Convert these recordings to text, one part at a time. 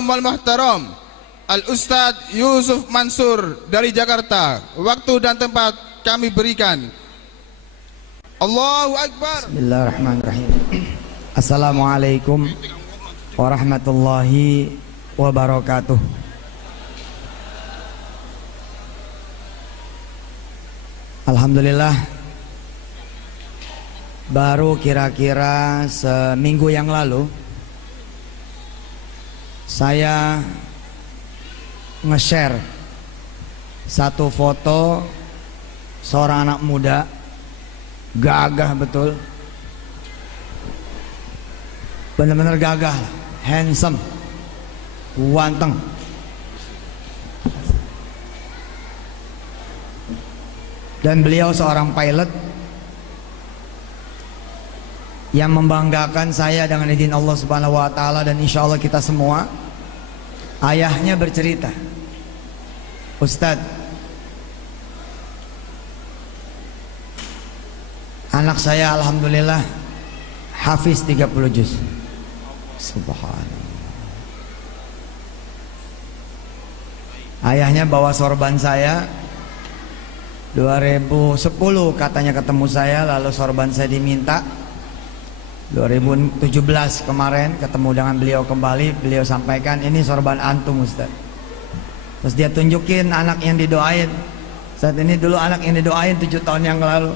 Mukarram wal Muhtaram Al-Ustadz Yusuf Mansur dari Jakarta. Waktu dan tempat kami berikan. Allahu Akbar. Bismillahirrahmanirrahim. Assalamualaikum warahmatullahi wabarakatuh. Alhamdulillah, baru kira-kira seminggu yang lalu saya nge-share satu foto seorang anak muda, gagah betul, benar-benar gagah, handsome, ganteng. Dan beliau seorang pilot yang membanggakan saya dengan izin Allah Subhanahu wa taala, dan insya Allah kita semua. Ayahnya bercerita, Ustadz, anak saya alhamdulillah hafiz 30 juz. Subhanallah. Ayahnya bawa sorban saya 2010 katanya ketemu saya, lalu sorban saya diminta. 2017 kemarin ketemu dengan beliau kembali, beliau sampaikan ini sorban antum Ustaz. Terus dia tunjukin anak yang didoain. Saat ini dulu anak yang didoain 7 tahun yang lalu.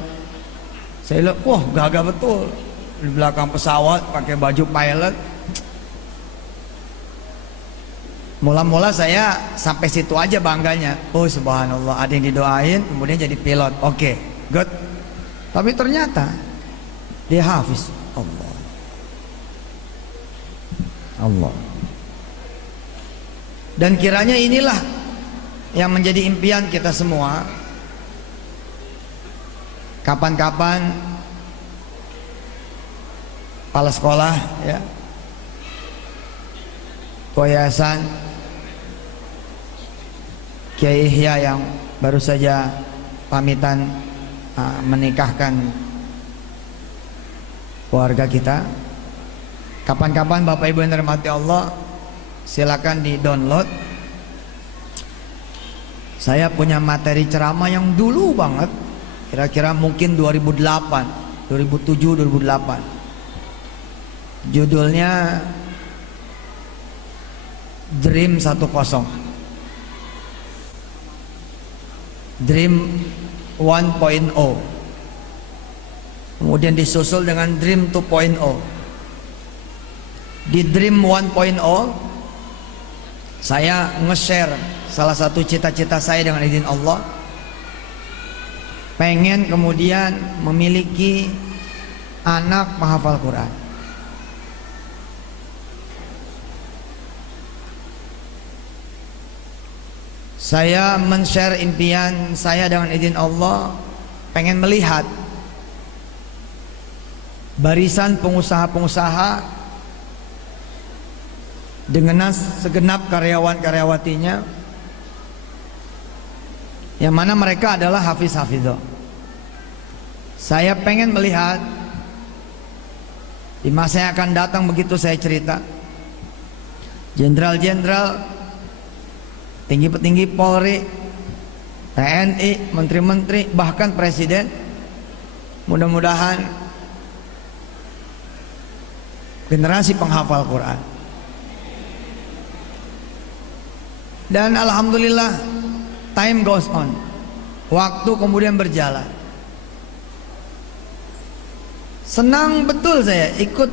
Saya lihat, wah gagah betul, di belakang pesawat pakai baju pilot. Mula-mula saya sampai situ aja bangganya. Oh subhanallah, ada yang didoain kemudian jadi pilot. Oke, good. Tapi ternyata dia hafiz. Allah. Dan kiranya inilah yang menjadi impian kita semua. Kapan-kapan kepala sekolah ya, Yayasan Kiai Ihya yang baru saja pamitan menikahkan keluarga kita. Kapan-kapan Bapak Ibu yang dirahmati Allah, silakan di-download. Saya punya materi ceramah yang dulu banget, kira-kira mungkin 2008, 2007, 2008. Judulnya Dream 10. Dream 1.0. Kemudian disusul dengan Dream 2.0. Di Dream 1.0 saya nge-share salah satu cita-cita saya dengan izin Allah, pengen kemudian memiliki anak menghafal Quran. Saya men-share impian saya dengan izin Allah, pengen melihat barisan pengusaha-pengusaha dengan segenap karyawan-karyawatinya yang mana mereka adalah hafiz-hafizah. Saya pengen melihat di masa yang akan datang, begitu saya cerita, jenderal-jenderal, tinggi-petinggi Polri, TNI, menteri-menteri, bahkan presiden, mudah-mudahan generasi penghafal Quran. Dan alhamdulillah time goes on, waktu kemudian berjalan. Senang betul saya, ikut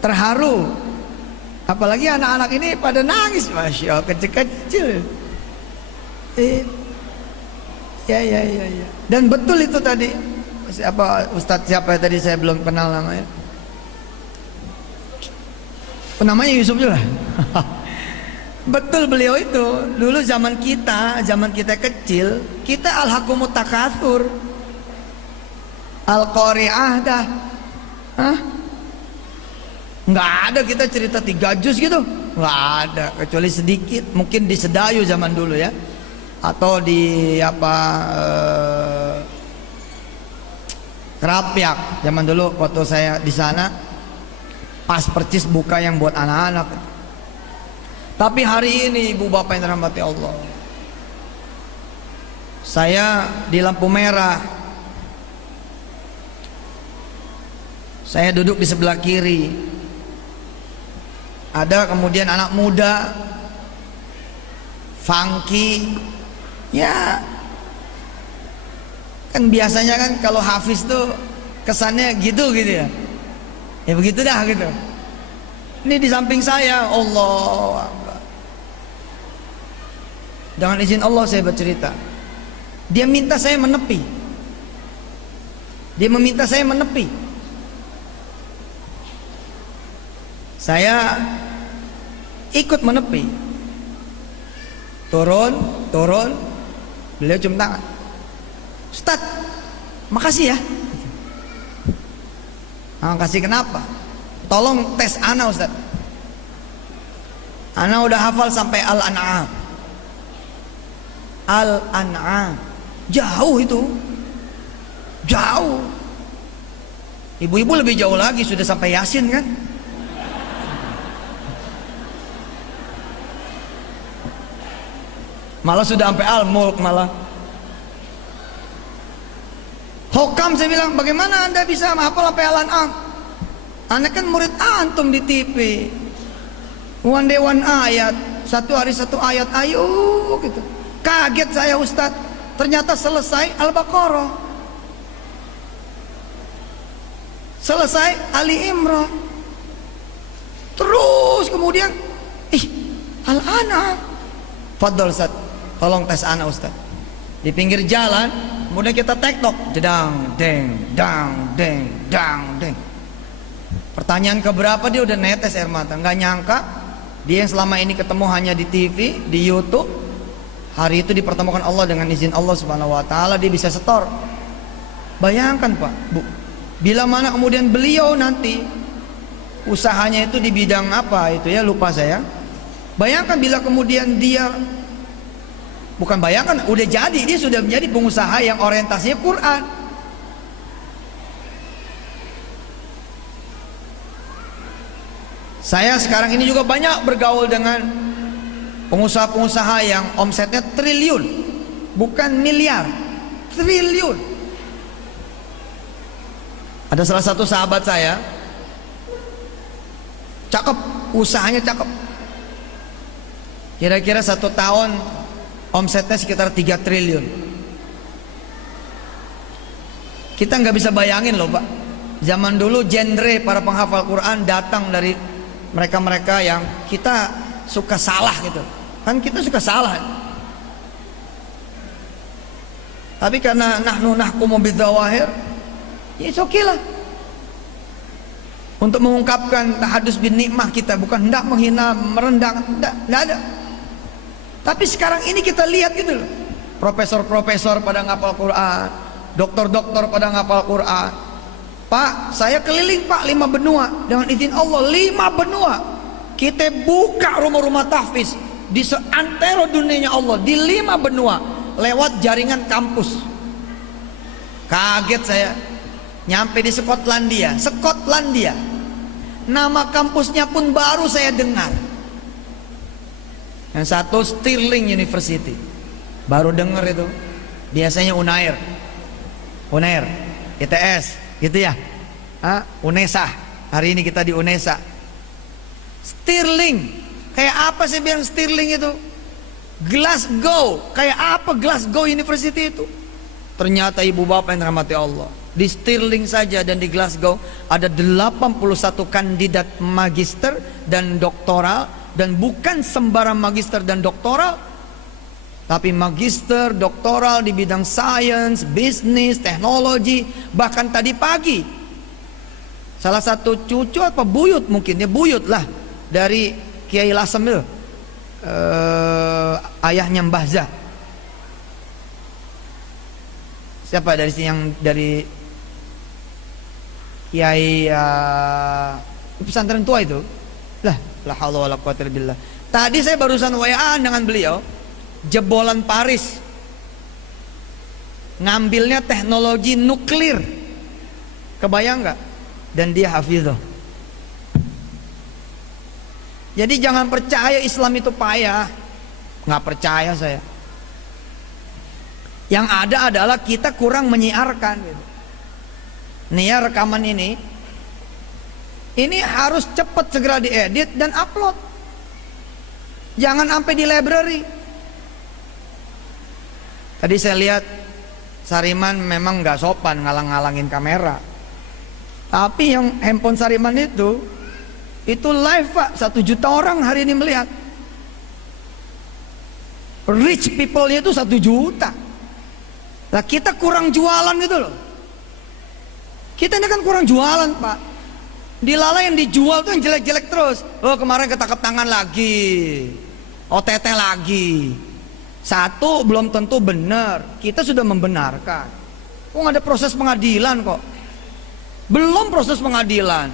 terharu. Apalagi anak-anak ini pada nangis, masya Allah, kecil-kecil. Ya. Dan betul itu tadi. Siapa Ustadz siapa tadi saya belum kenal namanya. Namanya Yusuf juga. Betul beliau itu. Dulu zaman kita kecil, kita alhaqumut takatsur, al-qari'ah dah. Nggak ada kita cerita 3 juz gitu, nggak ada, kecuali sedikit, mungkin di Sedayu zaman dulu ya, atau di Kerapiak zaman dulu waktu saya di sana, pas percis buka yang buat anak-anak. Tapi hari ini ibu bapak yang dirahmati Allah, saya di lampu merah, saya duduk di sebelah kiri, ada kemudian anak muda funky, ya kan biasanya kan kalau hafiz tuh kesannya gitu ya, ya begitu dah gitu. Ini di samping saya, Allah Akbar. Dengan izin Allah saya bercerita, dia minta saya menepi, dia meminta saya menepi. Saya ikut menepi, turun, beliau cium tangan, Ustaz, makasih ya. Makasih kenapa? Tolong tes ana Ustaz. Ana udah hafal sampai Al-An'am. Al-An'am. Jauh itu. Jauh. Ibu-ibu lebih jauh lagi, sudah sampai Yasin kan? Malah sudah sampai Al-Mulk malah. Hokam saya bilang, bagaimana anda bisa menghafal sampai Al-An'am? Anda kan murid antum di TV. One day one ayat, satu hari satu ayat, ayo gitu. Kaget saya Ustadz, ternyata selesai Al-Baqarah, selesai Ali Imran, terus kemudian Al-An'am. Fadol Ustadz, tolong tes ana Ustadz. Di pinggir jalan, kemudian kita tektok, jedang, deng, dang, deng, dang, deng. Pertanyaan keberapa dia udah netes air mata. Nggak nyangka dia yang selama ini ketemu hanya di TV, di YouTube, hari itu dipertemukan Allah dengan izin Allah Subhanahu wa taala, dia bisa setor. Bayangkan Pak, Bu, bila mana kemudian beliau nanti usahanya itu di bidang apa itu ya, lupa saya. Bayangkan bila kemudian dia, bukan bayangkan, udah jadi, dia sudah menjadi pengusaha yang orientasinya Quran. Saya sekarang ini juga banyak bergaul dengan pengusaha-pengusaha yang omsetnya triliun, bukan miliar, triliun. Ada salah satu sahabat saya, cakep, usahanya cakep. Kira-kira 1 tahun omsetnya sekitar 3 triliun. Kita nggak bisa bayangin loh Pak, zaman dulu genre para penghafal Quran datang dari mereka-mereka yang kita suka salah gitu. Kan kita suka salah. Tapi karena nahnu nahkumu bidzawahir, ya oke lah. Untuk mengungkapkan tahadus bin nikmah kita, bukan hendak menghina, merendahkan, enggak ada. Tapi sekarang ini kita lihat gitu loh. Profesor-profesor pada ngapal Quran, dokter-dokter pada ngapal Quran. Pak, saya keliling Pak 5 benua, dengan izin Allah 5 benua. Kita buka rumah-rumah tahfiz di seantero dunianya Allah, di 5 benua, lewat jaringan kampus. Kaget saya, nyampe di Skotlandia. Nama kampusnya pun baru saya dengar. Yang satu Stirling University, baru dengar itu. Biasanya Unair, ITS gitu ya, UNESA. Hari ini kita di UNESA. Stirling, kayak apa sih bilang Stirling itu? Glasgow, kayak apa Glasgow University itu? Ternyata ibu bapak yang dirahmati Allah, di Stirling saja dan di Glasgow ada 81 kandidat magister dan doktoral, dan bukan sembarang magister dan doktoral, tapi magister, doktoral di bidang sains, bisnis, teknologi. Bahkan tadi pagi salah satu cucu apa buyut, mungkin ya buyut lah, dari Kiai Lasem itu, ayahnya Mbah Zah. Siapa dari sini yang dari Kiai pesantren tua itu? Lah, la haula wala quwwata illa billah. Tadi saya barusan WA dengan beliau, jebolan Paris, ngambilnya teknologi nuklir, kebayang nggak? Dan dia hafizah. Jadi jangan percaya Islam itu payah. Nggak percaya saya. Yang ada adalah kita kurang menyiarkan gitu. Nih ya, rekaman ini harus cepat segera diedit dan upload. Jangan sampai di library. Tadi saya lihat Sariman memang nggak sopan ngalang-ngalangin kamera. Tapi yang handphone Sariman itu live Pak, 1 juta orang hari ini melihat. Rich people-nya itu 1 juta. Lah kita kurang jualan gitu loh. Kita ini kan kurang jualan Pak. Dilala yang dijual tuh yang jelek-jelek terus. Oh kemarin ketangkep tangan lagi, OTT lagi. Satu belum tentu benar. Kita sudah membenarkan. Kok ada proses pengadilan kok? Belum proses pengadilan.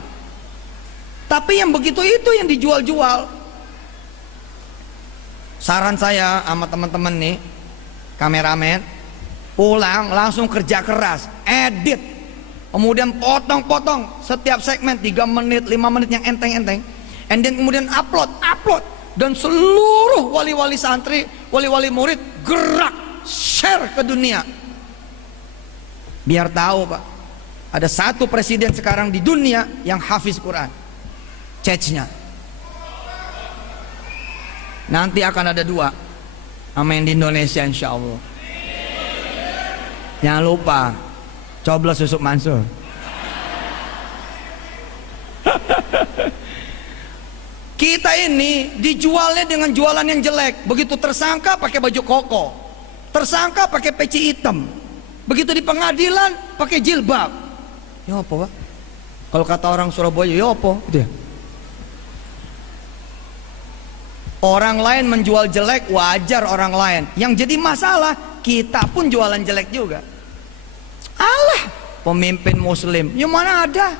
Tapi yang begitu itu yang dijual-jual. Saran saya sama teman-teman nih, kameramen, pulang langsung kerja keras, edit, kemudian potong-potong setiap segmen 3 menit, 5 menit yang enteng-enteng, and then kemudian upload, dan seluruh wali-wali santri, wali-wali murid gerak share ke dunia. Biar tahu Pak, ada 1 presiden sekarang di dunia yang hafiz Quran, Chechnya. Nanti akan ada 2 sama yang di Indonesia insya Allah. Jangan lupa coblos Yusuf Mansur. Kita ini dijualnya dengan jualan yang jelek. Begitu tersangka pakai baju koko, tersangka pakai peci hitam, begitu di pengadilan pakai jilbab. Ya apa Pak? Kalau kata orang Surabaya, ya apa? Gitu ya. Orang lain menjual jelek, wajar orang lain. Yang jadi masalah, kita pun jualan jelek juga. Allah, pemimpin muslim, yang mana ada?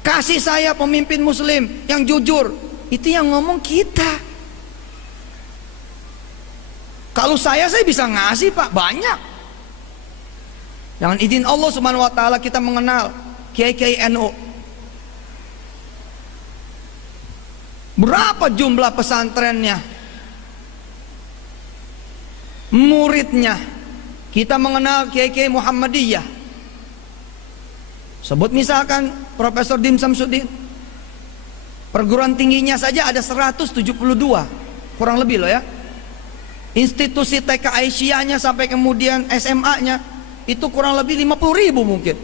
Kasih saya pemimpin muslim yang jujur. Itu yang ngomong kita. Kalau saya bisa ngasih Pak, banyak. Dengan izin Allah Subhanahu wa taala kita mengenal Kiai-Kiai NU. Berapa jumlah pesantrennya, muridnya. Kita mengenal Kiai-Kiai Muhammadiyah. Sebut misalkan Profesor Dim Samsudin, perguruan tingginya saja ada 172, kurang lebih loh ya. Institusi TK Aisyahnya sampai kemudian SMA-nya itu kurang lebih 50.000 mungkin.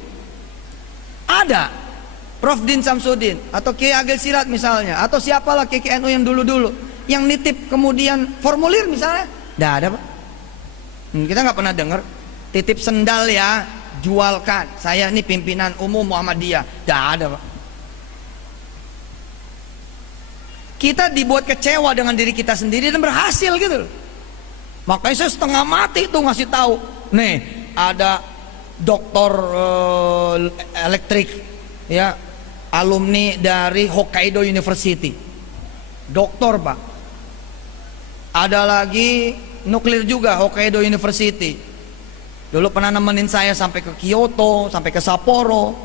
Ada Prof Din Samsudin atau Kiai Agil Sirat misalnya, atau siapalah KKNU yang dulu-dulu yang nitip kemudian formulir misalnya, nggak ada Pak. Kita nggak pernah dengar titip sendal ya, jualkan, saya ini pimpinan umum Muhammadiyah, nggak ada Pak. Kita dibuat kecewa dengan diri kita sendiri dan berhasil gitu. Makanya saya setengah mati tuh ngasih tahu, nih ada doktor elektrik ya, alumni dari Hokkaido University, doktor Pak. Ada lagi nuklir juga, Hokkaido University. Dulu pernah nemenin saya sampai ke Kyoto, sampai ke Sapporo.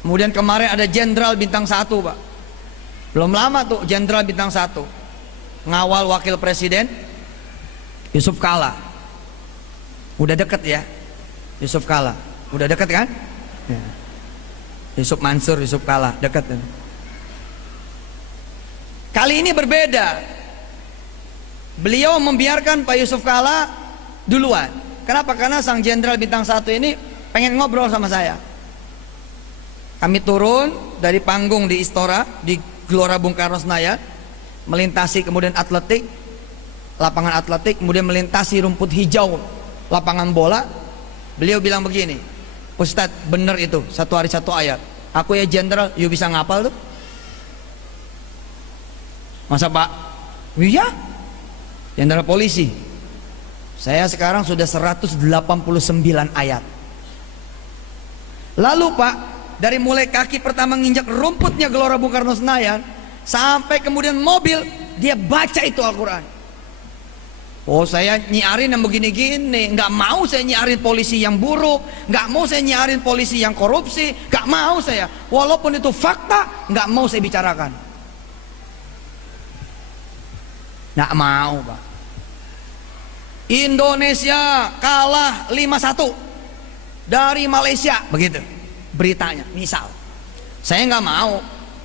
Kemudian kemarin ada jenderal bintang 1 Pak. Belum lama tuh jenderal bintang 1 ngawal wakil presiden Yusuf Kala. Udah deket ya Yusuf Kala, udah deket kan ya. Yusuf Mansur, Yusuf Kala, dekat. Kali ini berbeda. Beliau membiarkan Pak Yusuf Kala duluan. Kenapa? Karena sang jenderal bintang 1 ini pengen ngobrol sama saya. Kami turun dari panggung di Istora, di Gelora Bung Karno Senayan, melintasi kemudian atletik, lapangan atletik, kemudian melintasi rumput hijau, lapangan bola. Beliau bilang begini, Ustadz bener itu, 1 hari 1 ayat. Aku ya jenderal, you bisa ngapal tuh? Masa Pak? Iya, jenderal polisi. Saya sekarang sudah 189 ayat. Lalu Pak, dari mulai kaki pertama nginjak rumputnya Gelora Bung Karno Senayan sampai kemudian mobil, dia baca itu Al-Quran. Oh, saya nyiarin yang begini-gini. Nggak mau saya nyiarin polisi yang buruk, nggak mau saya nyiarin polisi yang korupsi, nggak mau saya. Walaupun itu fakta, nggak mau saya bicarakan. Nggak mau, Pak. Indonesia kalah 5-1 dari Malaysia, begitu beritanya. Misal, saya nggak mau.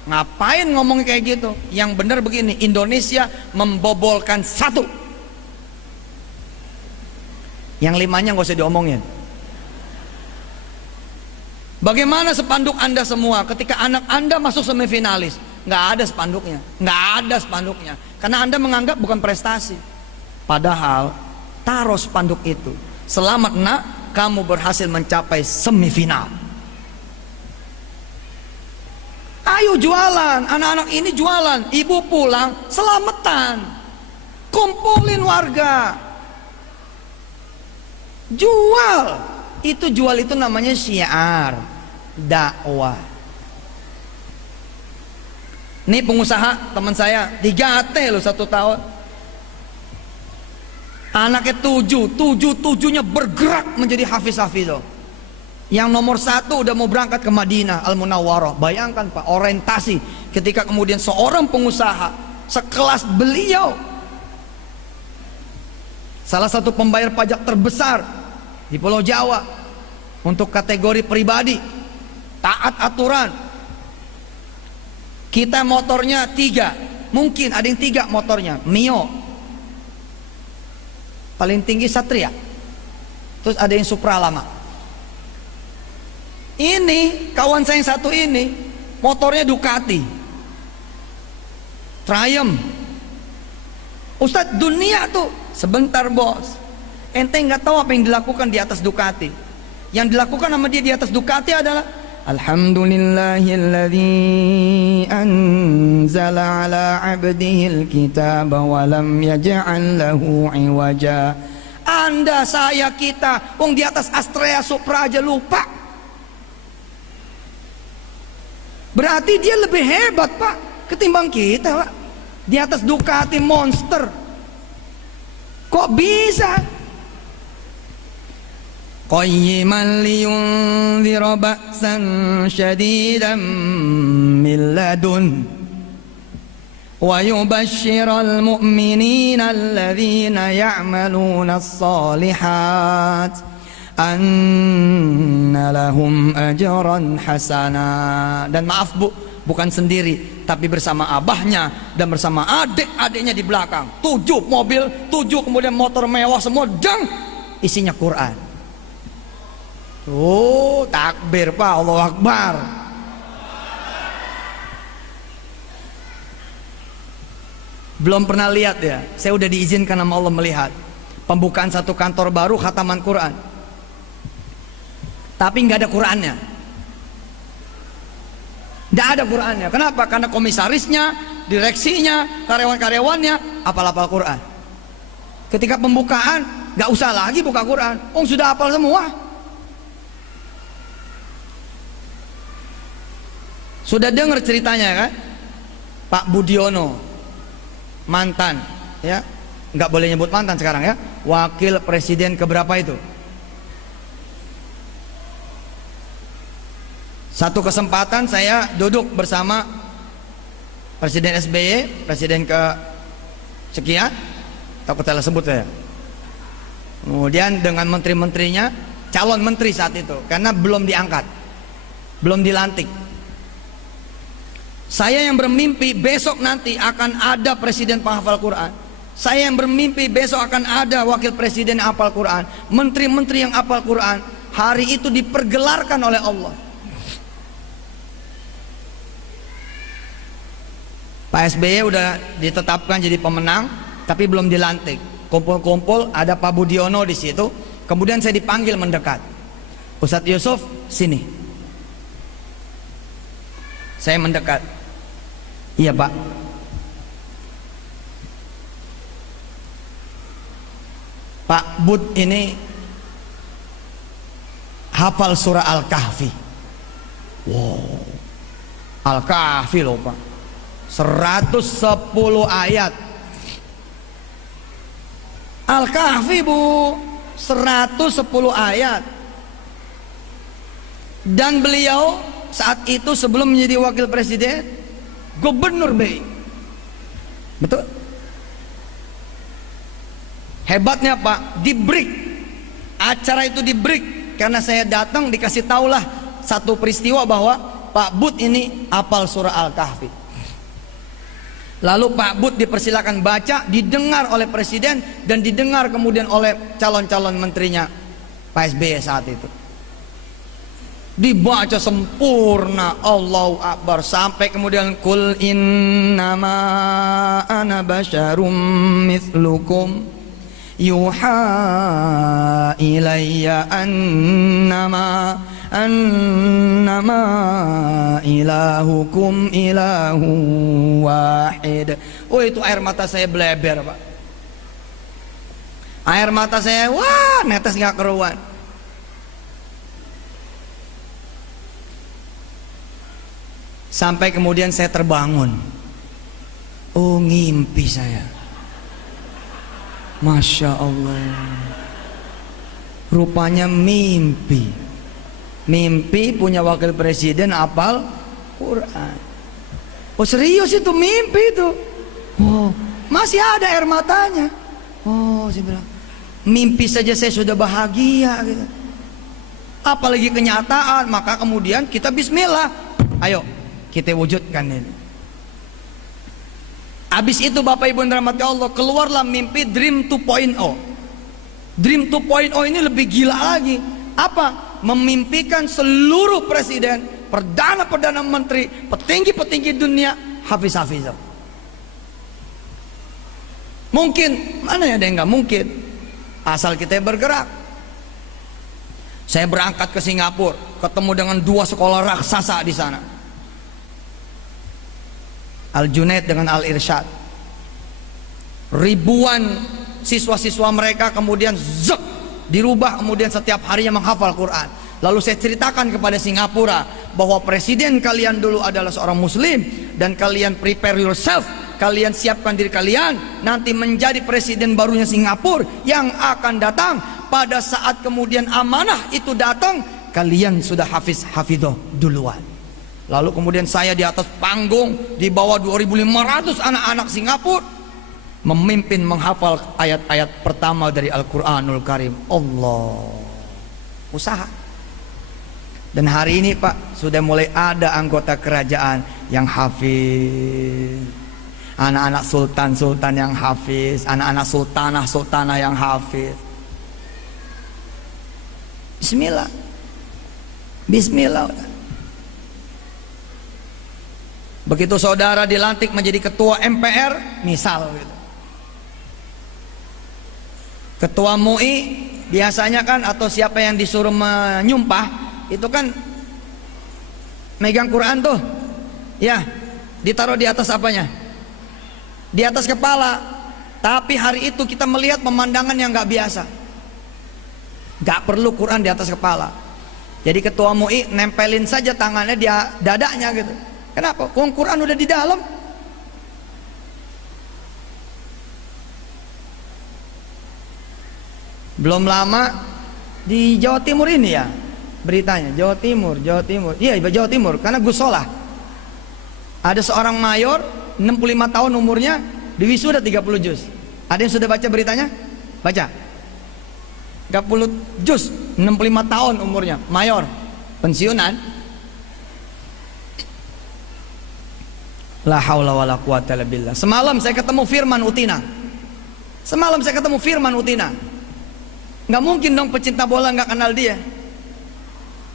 Ngapain ngomong kayak gitu? Yang benar begini, Indonesia membobolkan 1. Yang 5-nya nggak usah diomongin. Bagaimana spanduk Anda semua ketika anak Anda masuk semifinalis? Nggak ada spanduknya, nggak ada spanduknya, karena Anda menganggap bukan prestasi. Padahal taruh spanduk itu, selamat nak, kamu berhasil mencapai semifinal. Ayo jualan, anak-anak ini jualan, ibu pulang selamatan, kumpulin warga. Jual itu namanya syiar dakwah. Nih pengusaha teman saya 3T loh 1 tahun. Anaknya 7-7-nya bergerak menjadi hafiz-hafiz loh. Yang nomor 1 udah mau berangkat ke Madinah Al Munawwarah. Bayangkan Pak, orientasi ketika kemudian seorang pengusaha sekelas beliau, salah satu pembayar pajak terbesar di Pulau Jawa untuk kategori pribadi, taat aturan. Kita motornya 3, mungkin ada yang 3 motornya, Mio, paling tinggi Satria, terus ada yang Supra lama. Ini kawan saya yang satu ini motornya Ducati Triumph. Ustadz, dunia tuh sebentar bos, ente nggak tahu apa yang dilakukan di atas Ducati. Yang dilakukan sama dia di atas Ducati adalah Alhamdulillahilladzi anzala ala abdihil kitaba wa lam yaj'al lahu iwaja. Anda, saya, kita, wong di atas Astrea Supra aja lupa. Berarti dia lebih hebat Pak ketimbang kita Pak. Di atas Ducati Monster. Kok bisa? Qayyiman liyunzira ba'san syadidan min ladun wa yubashshiral mu'minina alladhina ya'maluna as-salihat anna lahum ajran hasana. Dan maaf Bu, bukan sendiri, tapi bersama abahnya dan bersama adik-adiknya di belakang. 7 mobil, 7 kemudian motor mewah semua, jang, isinya Quran. Oh, takbir Pak, Allahu Akbar. Belum pernah lihat ya, saya udah diizinkan sama Allah melihat pembukaan satu kantor baru khataman Quran, tapi nggak ada Qurannya. Nggak ada Qurannya. Kenapa? Karena komisarisnya, direksinya, karyawan-karyawannya hafal Quran. Ketika pembukaan, nggak usah lagi buka Quran, sudah hafal semua. Sudah dengar ceritanya kan? Pak Budiono, mantan, ya, nggak boleh nyebut mantan sekarang ya, wakil presiden keberapa itu? Satu kesempatan saya duduk bersama Presiden SBY, presiden ke sekian, takut salah sebut ya. Kemudian dengan menteri-menterinya, calon menteri saat itu, karena belum diangkat, belum dilantik. Saya yang bermimpi besok nanti akan ada presiden penghafal Quran. Saya yang bermimpi besok akan ada wakil presiden yang hafal Quran, menteri-menteri yang hafal Quran. Hari itu dipergelarkan oleh Allah. Pak SBY udah ditetapkan jadi pemenang, tapi belum dilantik. Kumpul-kumpul, ada Pak Budiono di situ. Kemudian saya dipanggil mendekat. Ustadz Yusuf, sini. Saya mendekat. Iya Pak. Pak Bud ini hafal surah Al-Kahfi. Wow, Al-Kahfi loh Pak, 110 ayat. Al-Kahfi bu, 110 ayat. Dan beliau saat itu sebelum menjadi wakil presiden, gubernur BI. Betul? Hebatnya Pak, di break. Acara itu di break karena saya datang dikasih taulah satu peristiwa bahwa Pak Bud ini hafal surah Al-Kahfi. Lalu Pak Bud dipersilakan baca, didengar oleh presiden dan didengar kemudian oleh calon-calon menterinya Pak SBY saat itu. Dibaca sempurna, Allahu Akbar, sampai kemudian kul innama ana basyarum mithlukum yuha ilayya annama ilahukum ilahu wahid. Oh, itu air mata saya bleber Pak. Air mata saya wah netes nggak keruan. Sampai kemudian saya terbangun. Oh, ngimpi saya. Masya Allah. Rupanya mimpi. Mimpi punya wakil presiden hafal Quran. Oh, serius itu mimpi itu. Oh, masih ada air matanya. Oh, saya bilang, mimpi saja saya sudah bahagia gitu. Apalagi kenyataan. Maka kemudian kita bismillah. Ayo kita wujudkan ini. Habis itu Bapak Ibu yang dirahmati Allah, keluarlah mimpi Dream 2.0. Dream 2.0 ini lebih gila lagi. Apa? Memimpikan seluruh presiden, perdana menteri, petinggi-petinggi dunia hafiz-hafiz. Mungkin, mana ada yang nggak mungkin? Asal kita bergerak. Saya berangkat ke Singapura, ketemu dengan 2 sekolah raksasa di sana. Al-Junaid dengan Al-Irsyad. Ribuan siswa-siswa mereka kemudian dirubah kemudian setiap harinya menghafal Quran. Lalu saya ceritakan kepada Singapura bahwa presiden kalian dulu adalah seorang muslim dan kalian prepare yourself, kalian siapkan diri kalian nanti menjadi presiden barunya Singapura yang akan datang. Pada saat kemudian amanah itu datang, kalian sudah hafidhoh duluan. Lalu kemudian saya di atas panggung di bawah 2.500 anak-anak Singapura memimpin menghafal ayat-ayat pertama dari Al-Quranul Karim. Allah, usaha. Dan hari ini Pak, sudah mulai ada anggota kerajaan yang hafiz, anak-anak sultan-sultan yang hafiz, anak-anak sultanah-sultanah yang hafiz. Bismillah, bismillah. Begitu saudara dilantik menjadi ketua MPR, misal gitu. Ketua MUI biasanya kan, atau siapa yang disuruh menyumpah, itu kan megang Quran tuh. Ya, ditaruh di atas apanya? Di atas kepala. Tapi hari itu kita melihat pemandangan yang gak biasa. Gak perlu Quran di atas kepala. Jadi ketua MUI nempelin saja tangannya di dadanya gitu. Kenapa? Quran udah di dalam. Belum lama di Jawa Timur ini ya beritanya, Jawa Timur. Iya, Jawa Timur, karena Gus Solah. Ada seorang mayor 65 tahun umurnya, diwisuda 30 juz. Ada yang sudah baca beritanya? Baca. 30 juz, 65 tahun umurnya, mayor, pensiunan. La haula wala quwata illa billah. Semalam saya ketemu Firman Utina. Nggak mungkin dong pecinta bola nggak kenal dia.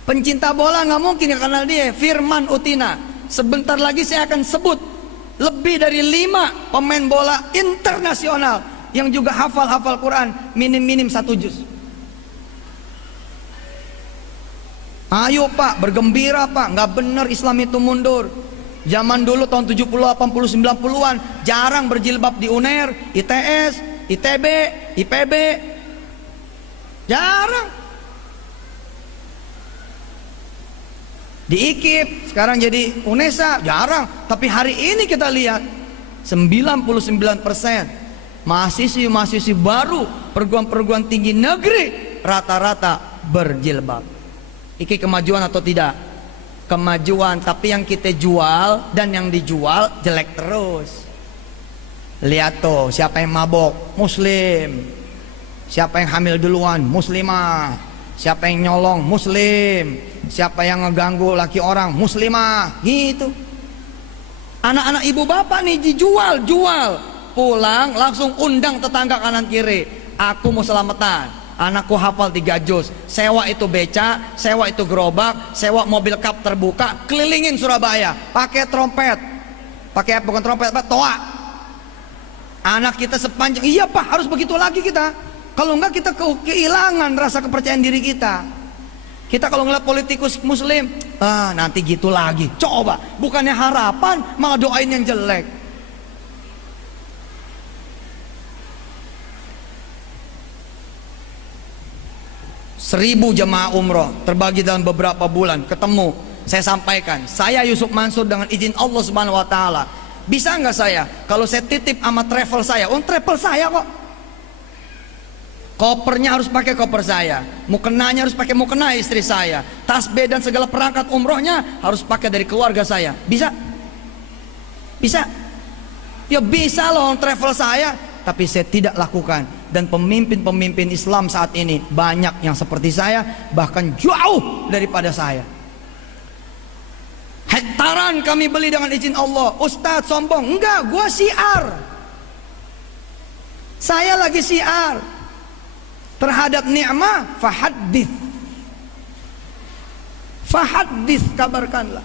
Pencinta bola nggak mungkin nggak kenal dia. Firman Utina. Sebentar lagi saya akan sebut lebih dari 5 pemain bola internasional yang juga hafal Quran minim-minim 1 juz. Ayo Pak, bergembira Pak. Nggak benar Islam itu mundur. Zaman dulu tahun 70, 80, 90-an jarang berjilbab di UNER, ITS, ITB, IPB. Jarang. Di IKIP, sekarang jadi UNESA, jarang. Tapi hari ini kita lihat 99% mahasiswi baru perguruan tinggi negeri rata-rata berjilbab. Iki kemajuan atau tidak? Kemajuan, tapi yang kita jual dan yang dijual jelek terus. Lihat tuh, siapa yang mabok? Muslim. Siapa yang hamil duluan? Muslimah. Siapa yang nyolong? Muslim. Siapa yang ngeganggu laki orang? Muslimah. Gitu. Anak-anak ibu bapak nih dijual, pulang langsung undang tetangga kanan kiri. Aku mau selamatan. Anakku hafal 3 juz. Sewa itu beca, sewa itu gerobak, sewa mobil kap terbuka, kelilingin Surabaya, pakai trompet. Pakai bukan trompet, Pak, toa. Anak kita sepanjang, iya Pak, harus begitu lagi kita. Kalau enggak kita kehilangan rasa kepercayaan diri kita. Kita kalau ngeliat politikus muslim, nanti gitu lagi. Coba, bukannya harapan, malah doain yang jelek. Seribu jemaah umroh terbagi dalam beberapa bulan, ketemu. Saya sampaikan, saya Yusuf Mansur dengan izin Allah Subhanahu wa taala. Bisa nggak saya kalau saya titip sama travel saya? Travel saya kok. Kopernya harus pakai koper saya, mukenanya harus pakai mukena istri saya, tasbih dan segala perangkat umrohnya harus pakai dari keluarga saya. Bisa? Bisa? Ya bisa loh travel saya, tapi saya tidak lakukan. Dan pemimpin-pemimpin Islam saat ini banyak yang seperti saya, bahkan jauh daripada saya. Hektaran kami beli dengan izin Allah. Ustadz sombong? Enggak, gua siar. Saya lagi siar terhadap nikmah. Fahadith, kabarkanlah.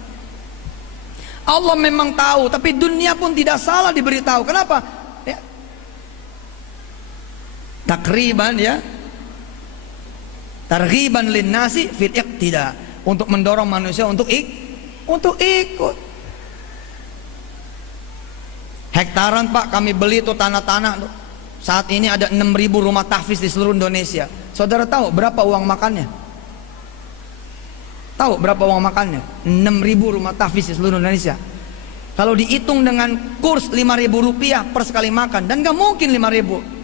Allah memang tahu, tapi dunia pun tidak salah diberitahu. Kenapa? Takriban ya, targhiban linnasi fil iqtida, untuk mendorong manusia untuk ikut. Hektaran Pak kami beli itu tanah-tanah. Saat ini ada 6.000 rumah tahfiz di seluruh Indonesia. Saudara tahu berapa uang makannya? Tahu berapa uang makannya? 6.000 rumah tahfiz di seluruh Indonesia. Kalau dihitung dengan kurs 5.000 rupiah per sekali makan, dan gak mungkin 5.000.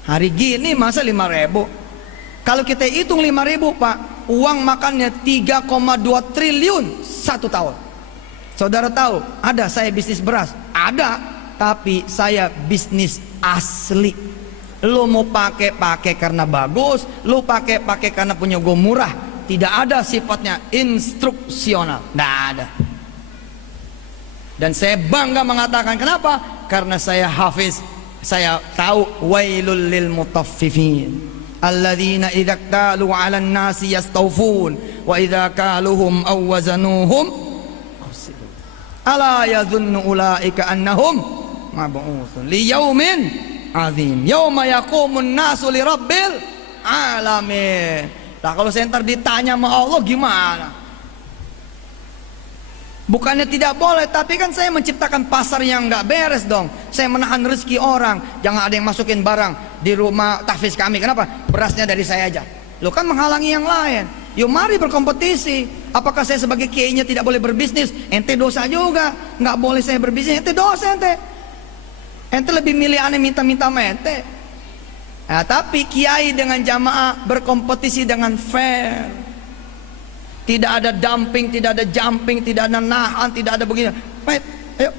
Hari gini masa 5.000? Kalau kita hitung 5.000 Pak, uang makannya 3,2 triliun 1 tahun. Saudara tahu, ada saya bisnis beras? Ada, tapi saya bisnis asli. Lo mau pakai karena bagus, lo pakai karena punya gue murah. Tidak ada sifatnya instruksional, tidak ada. Dan saya bangga mengatakan, kenapa? Karena saya hafiz. Saya tahu wailul lil mutaffifin alladzina idza qalu 'alan nasi yastawfun wa idza kaluhum aw wazanuhum ala yadhunnu ulaika annahum mab'utsun li yaumin azim yauma yaqumun nasu li rabbil alamin. Nah kalau saya ntar ditanya sama Allah gimana? Bukannya tidak boleh, tapi kan saya menciptakan pasar yang nggak beres dong. Saya menahan rezeki orang, jangan ada yang masukin barang di rumah tahfiz kami. Kenapa? Berasnya dari saya aja. Lo kan menghalangi yang lain. Yuk mari berkompetisi. Apakah saya sebagai kiainya tidak boleh berbisnis? Ente dosa juga. Nggak boleh saya berbisnis. Ente dosa ente. Ente lebih milih aneh minta-minta sama ente. Nah, tapi kiai dengan jamaah berkompetisi dengan fair. Tidak ada dumping, tidak ada jumping, tidak ada nahan, tidak ada begini. Baik, ayo.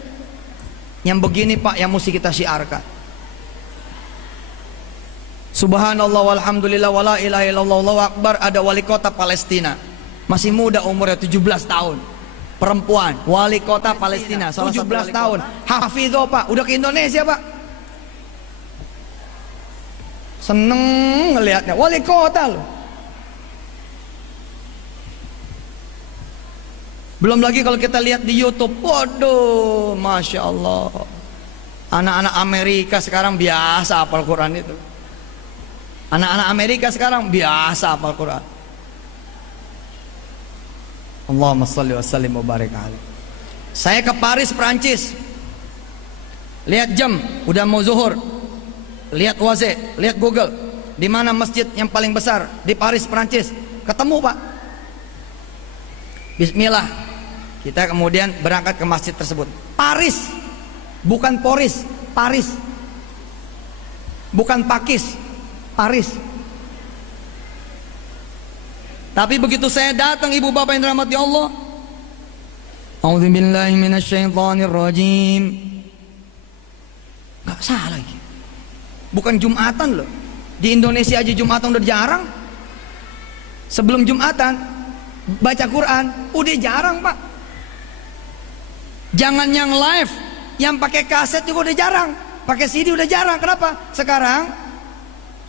Yang begini Pak yang mesti kita syiarkan. Subhanallah walhamdulillah wala ilaha illallah wallahu akbar. Ada wali kota Palestina, masih muda umurnya 17 tahun, perempuan, wali kota Palestina, 17 tahun, hafidho Pak, udah ke Indonesia Pak. Seneng ngelihatnya, wali kota loh. Belum lagi kalau kita lihat di YouTube, waduh, Masya Allah. Anak-anak Amerika sekarang biasa hafal Quran itu. Anak-anak Amerika sekarang biasa hafal Quran. Allahumma salli wa sallim wa barik alaihi. Saya ke Paris, Prancis. Lihat jam, udah mau zuhur. Lihat waze, lihat Google. Di mana masjid yang paling besar di Paris, Prancis? Ketemu Pak. Bismillah. Kita kemudian berangkat ke masjid tersebut. Paris, bukan Poris, Paris. Bukan Pakis, Paris. Tapi begitu saya datang, ibu bapak yang dirahmati Allah, a'udzubillahi minasyaitonirrajim, nggak salah lagi. Bukan Jumatan loh. Di Indonesia aja Jumatan udah jarang. Sebelum Jumatan baca Quran udah jarang, Pak. Jangan yang live, yang pakai kaset juga udah jarang. Pakai CD udah jarang. Kenapa? Sekarang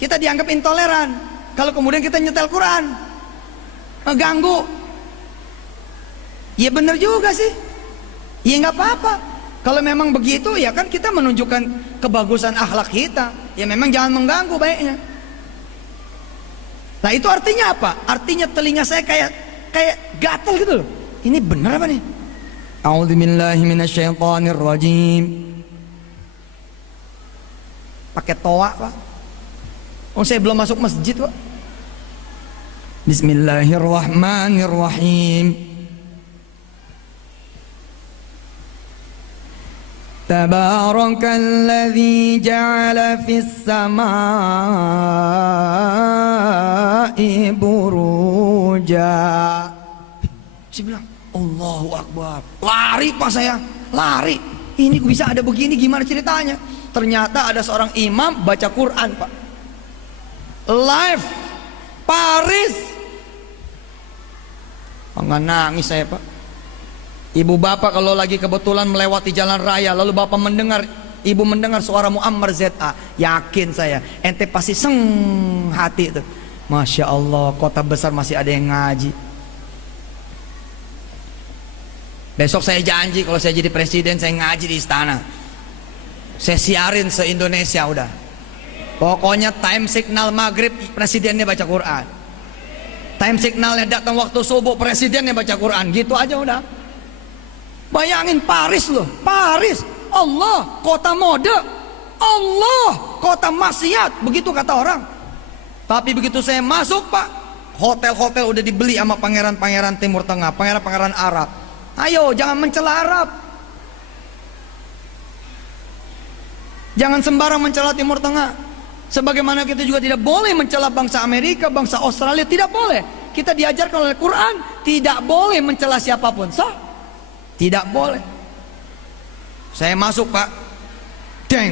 kita dianggap intoleran kalau kemudian kita nyetel Quran, ngeganggu. Ya bener juga sih. Ya nggak apa-apa. Kalau memang begitu ya kan kita menunjukkan kebagusan akhlak kita. Ya memang jangan mengganggu baiknya. Nah itu artinya apa? Artinya telinga saya kayak gatal gitu loh. Ini bener apa nih? A'udzubillahi minasyaitonirrajim. Pakai toa, Pak. Oh, saya belum masuk masjid, Pak. Bismillahirrahmanirrahim. Tabarakalladzi ja'ala fis samaa'i buruja. Saya bilang, Allahu Akbar. Lari Pak saya, lari. Ini bisa ada begini, gimana ceritanya? Ternyata ada seorang imam baca Quran, Pak. Live Paris. Nggak nangis saya, Pak. Ibu bapak kalau lagi kebetulan melewati jalan raya, lalu bapak mendengar, ibu mendengar suara Muammar ZA, yakin saya, ente pasti seng hati itu. Masya Allah, kota besar masih ada yang ngaji. Besok saya janji kalau saya jadi presiden, saya ngaji di istana. Saya siarin se-Indonesia udah. Pokoknya time signal maghrib presidennya baca Quran. Time signalnya datang waktu subuh presidennya baca Quran. Gitu aja udah. Bayangin Paris loh, Paris, Allah, kota mode, Allah, kota maksiat, begitu kata orang. Tapi begitu saya masuk, Pak, hotel-hotel udah dibeli sama pangeran-pangeran Timur Tengah, pangeran-pangeran Arab. Ayo, jangan mencela Arab. Jangan sembarang mencela Timur Tengah. Sebagaimana kita juga tidak boleh mencela bangsa Amerika, bangsa Australia, tidak boleh. Kita diajarkan oleh Quran, tidak boleh mencela siapapun. Tidak boleh. Saya masuk, Pak. Deng.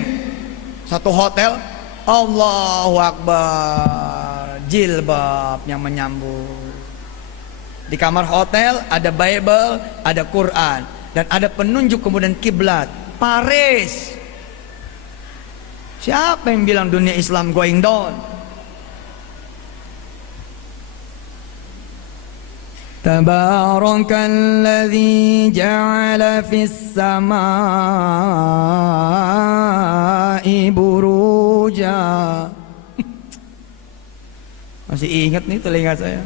Satu hotel. Allahu Akbar. Jilbab yang menyambut. Di kamar hotel ada Bible, ada Quran, dan ada penunjuk kemudian kiblat. Paris. Siapa yang bilang dunia Islam going down? Tabarakalladzi ja'ala fis samaa'i buruja. Masih ingat nih telinga saya.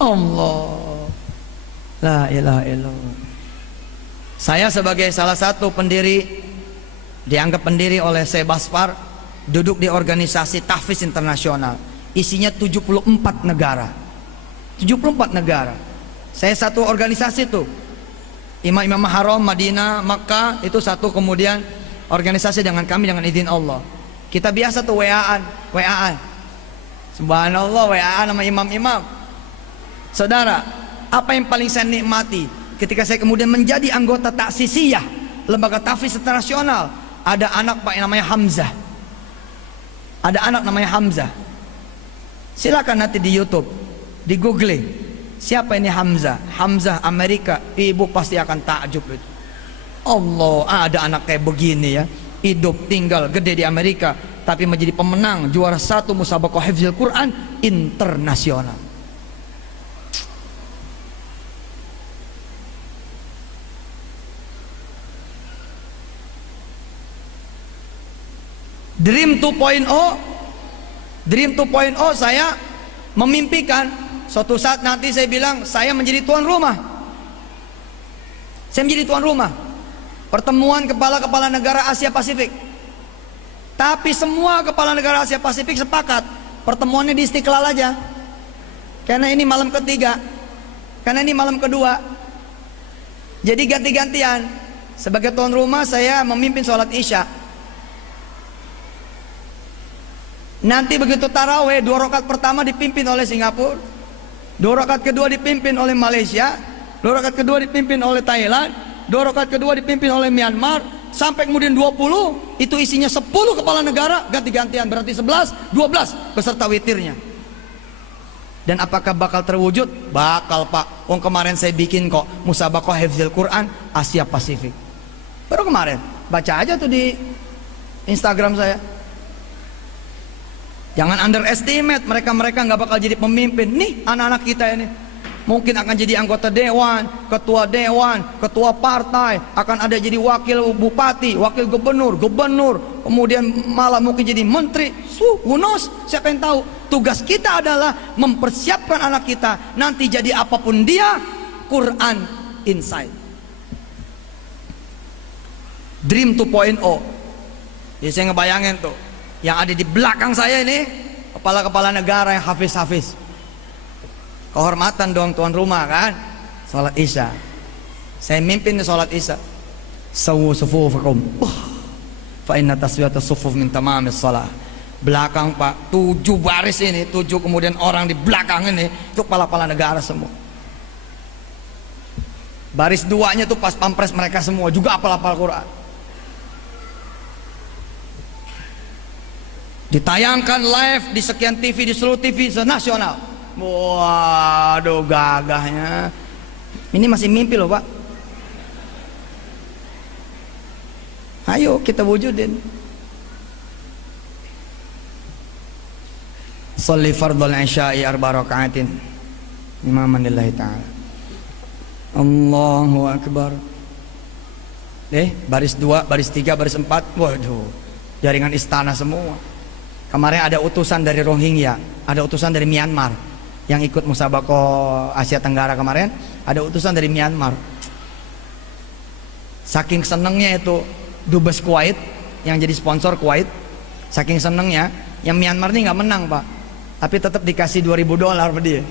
Allah, la ilaha illallah. Saya sebagai salah satu pendiri, dianggap pendiri oleh Sebaspar, duduk di organisasi Tahfiz Internasional. Isinya 74 negara. 74 negara. Saya satu organisasi tuh. Imam-imam Haram, Madinah, Makkah, itu satu, kemudian organisasi dengan kami dengan izin Allah. Kita biasa tuh WA-an. Subhanallah, WA-an sama imam-imam. Saudara, apa yang paling saya nikmati ketika saya kemudian menjadi anggota Taksisiyah, lembaga tahfiz internasional, ada anak Pak yang namanya Hamzah. Ada anak namanya Hamzah. Silakan nanti di YouTube, di googling, siapa ini Hamzah? Hamzah Amerika, ibu pasti akan takjub itu. Allah, ada anak kayak begini ya, hidup tinggal gede di Amerika, tapi menjadi pemenang juara 1 musabaqah hifzil Quran internasional. Dream 2.0, saya memimpikan suatu saat nanti saya bilang saya menjadi tuan rumah. Saya menjadi tuan rumah pertemuan kepala-kepala negara Asia Pasifik. Tapi semua kepala negara Asia Pasifik sepakat pertemuannya di Istiqlal aja. Karena ini malam ketiga, karena ini malam kedua. Jadi ganti-gantian. Sebagai tuan rumah saya memimpin sholat Isya. Nanti begitu taraweh, 2 rakaat pertama dipimpin oleh Singapura, 2 rakaat kedua dipimpin oleh Malaysia, 2 rakaat kedua dipimpin oleh Thailand, 2 rakaat kedua dipimpin oleh Myanmar, sampai kemudian 20, itu isinya 10 kepala negara, ganti-gantian, berarti 11, 12 beserta witirnya. Dan apakah bakal terwujud? Bakal, Pak. Kemarin saya bikin kok musabaqah hifdzil Quran Asia Pasifik. Baru kemarin, baca aja tuh di Instagram saya. Jangan underestimate mereka nggak bakal jadi pemimpin. Nih anak-anak kita ini mungkin akan jadi anggota dewan, ketua partai, akan ada jadi wakil bupati, wakil gubernur, kemudian malah mungkin jadi menteri. Who knows? Siapa yang tahu? Tugas kita adalah mempersiapkan anak kita nanti jadi apapun dia, Quran inside. Dream 2.0. Jadi saya ngebayangin tuh, yang ada di belakang saya ini kepala-kepala negara yang hafiz-hafiz. Kehormatan dong tuan rumah kan, salat isya. Saya mimpin salat isya. Sawu sufufakum, fa inna taswiyata sufuf min tamamis salah. Belakang Pak, 7 baris ini, 7 kemudian orang di belakang ini itu kepala-kepala negara semua. Baris 2-nya tuh pas pampres mereka semua juga hafal Quran. Ditayangkan live di sekian TV, di seluruh TV nasional. Waduh, gagahnya. Ini masih mimpi loh Pak. Ayo kita wujudin. Sholli fardhal isya'i 4 raka'atin imaman lillahi ta'ala. Allahu akbar. Baris 2, baris 3, baris 4. Waduh, jaringan istana semua. Kemarin ada utusan dari Rohingya, ada utusan dari Myanmar yang ikut musabaqah Asia Tenggara kemarin, ada utusan dari Myanmar. Saking senengnya itu Dubes Kuwait yang jadi sponsor Kuwait, saking senengnya yang Myanmar ini nggak menang Pak, tapi tetap dikasih $2.000 per dia.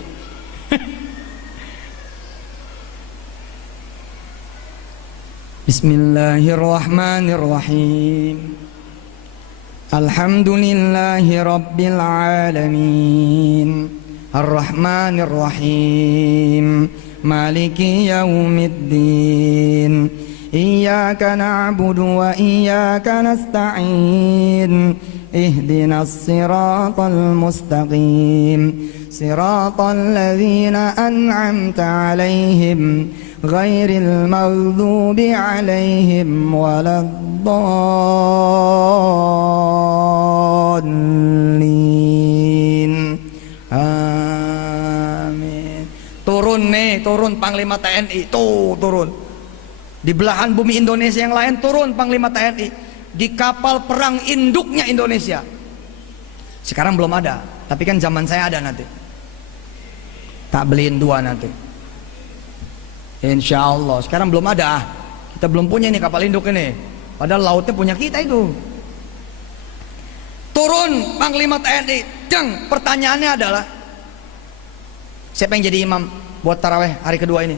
Bismillahirrahmanirrahim. Alhamdulillahi rabbil alamin, Ar-Rahmanir-Rahim, Maliki yaumiddin. Iyyaka na'budu wa iyyaka nasta'in. Ihdinas siratal mustaqim, siratal ladzina an'amta 'alaihim ghairil maghdubi 'alaihim waladdallin. Amin. Turun nih, turun Panglima TNI, tuh turun. Di belahan bumi Indonesia yang lain turun Panglima TNI. Di kapal perang induknya Indonesia. Sekarang belum ada, tapi kan zaman saya ada nanti. Tak beliin 2 nanti. Insya Allah. Sekarang belum ada. Kita belum punya ini kapal induk ini. Padahal lautnya punya kita itu. Turun Panglima TNI. Dang, pertanyaannya adalah, siapa yang jadi imam buat taraweh hari kedua ini?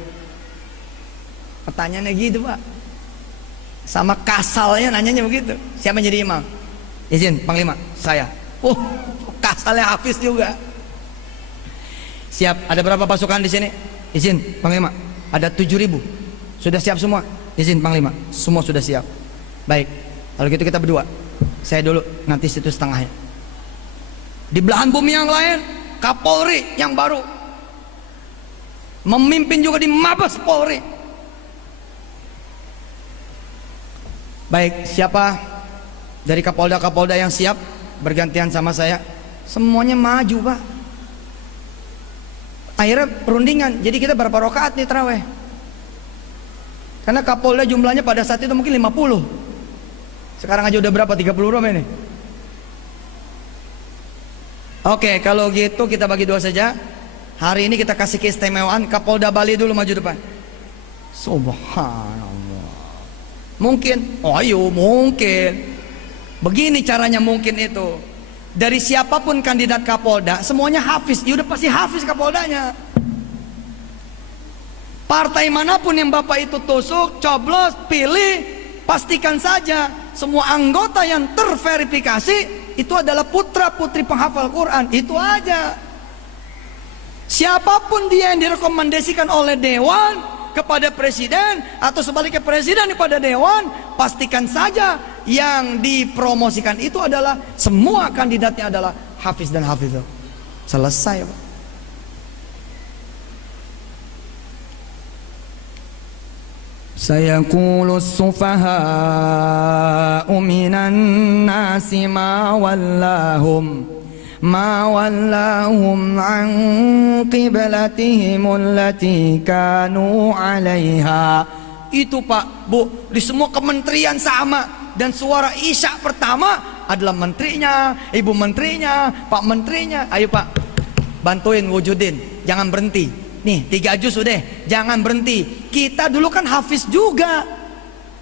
Pertanyaannya gitu Pak. Sama kasalnya nanyanya begitu. Siapa yang jadi imam? Izin Panglima, saya. Kasalnya Hafiz juga. Siap. Ada berapa pasukan di sini? Izin Panglima. Ada 7.000. Sudah siap semua? Izin Panglima. Semua sudah siap. Baik. Kalau gitu kita berdua. Saya dulu, nanti situ setengahnya. Di belahan bumi yang lain, Kapolri yang baru memimpin juga di Mabes Polri. Baik, siapa dari Kapolda-Kapolda yang siap bergantian sama saya? Semuanya maju Pak. Akhirnya perundingan. Jadi kita berapa rakaat nih taraweh? Karena Kapolda jumlahnya pada saat itu mungkin 50. Sekarang aja udah berapa? 30 berapa ini? Oke, kalau gitu kita bagi 2 saja. Hari ini kita kasih keistimewaan Kapolda Bali dulu maju depan. Subhanallah. Mungkin, oh ayo mungkin. Begini caranya mungkin itu. Dari siapapun kandidat Kapolda, semuanya hafiz. Ya udah pasti hafiz Kapoldanya. Partai manapun yang Bapak itu tusuk, coblos, pilih, pastikan saja semua anggota yang terverifikasi itu adalah putra-putri penghafal Quran. Itu aja. Siapapun dia yang direkomendasikan oleh dewan kepada presiden, atau sebaliknya presiden kepada dewan, pastikan saja yang dipromosikan itu adalah semua kandidatnya adalah hafiz dan hafizah. Selesai, Pak. Sayaqulu as-sufaha'u minan nasi ma wallahum an qiblatihim allati kanu 'alaiha. Itu Pak, Bu, di semua kementerian sama, dan suara isya pertama adalah menterinya, ibu menterinya, pak menterinya. Ayo Pak, bantuin wujudin, jangan berhenti. Nih 3 juz udah, jangan berhenti. Kita dulu kan hafiz juga.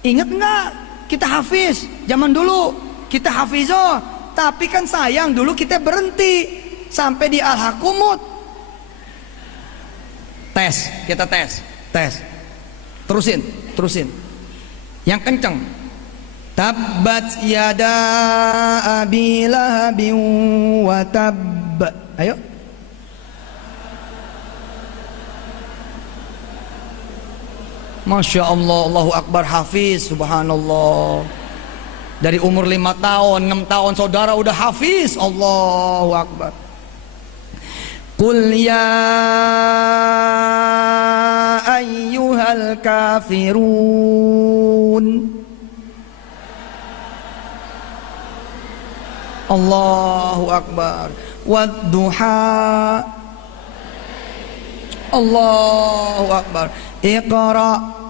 Ingat nggak? Kita hafiz zaman dulu, kita hafizoh. Tapi kan sayang dulu kita berhenti sampai di al-hakumut. Tes, kita tes. Terusin. Yang kenceng. Tabbat yada abi lahabin wa tabb. Ayo. Masya Allah, Allahu Akbar, hafiz, subhanallah. Dari umur 5 tahun, 6 tahun saudara udah hafiz. Allahu Akbar. Qul ya ayyuhal kafirun. Allahu Akbar. Wadduha. Allahu Akbar. Iqra.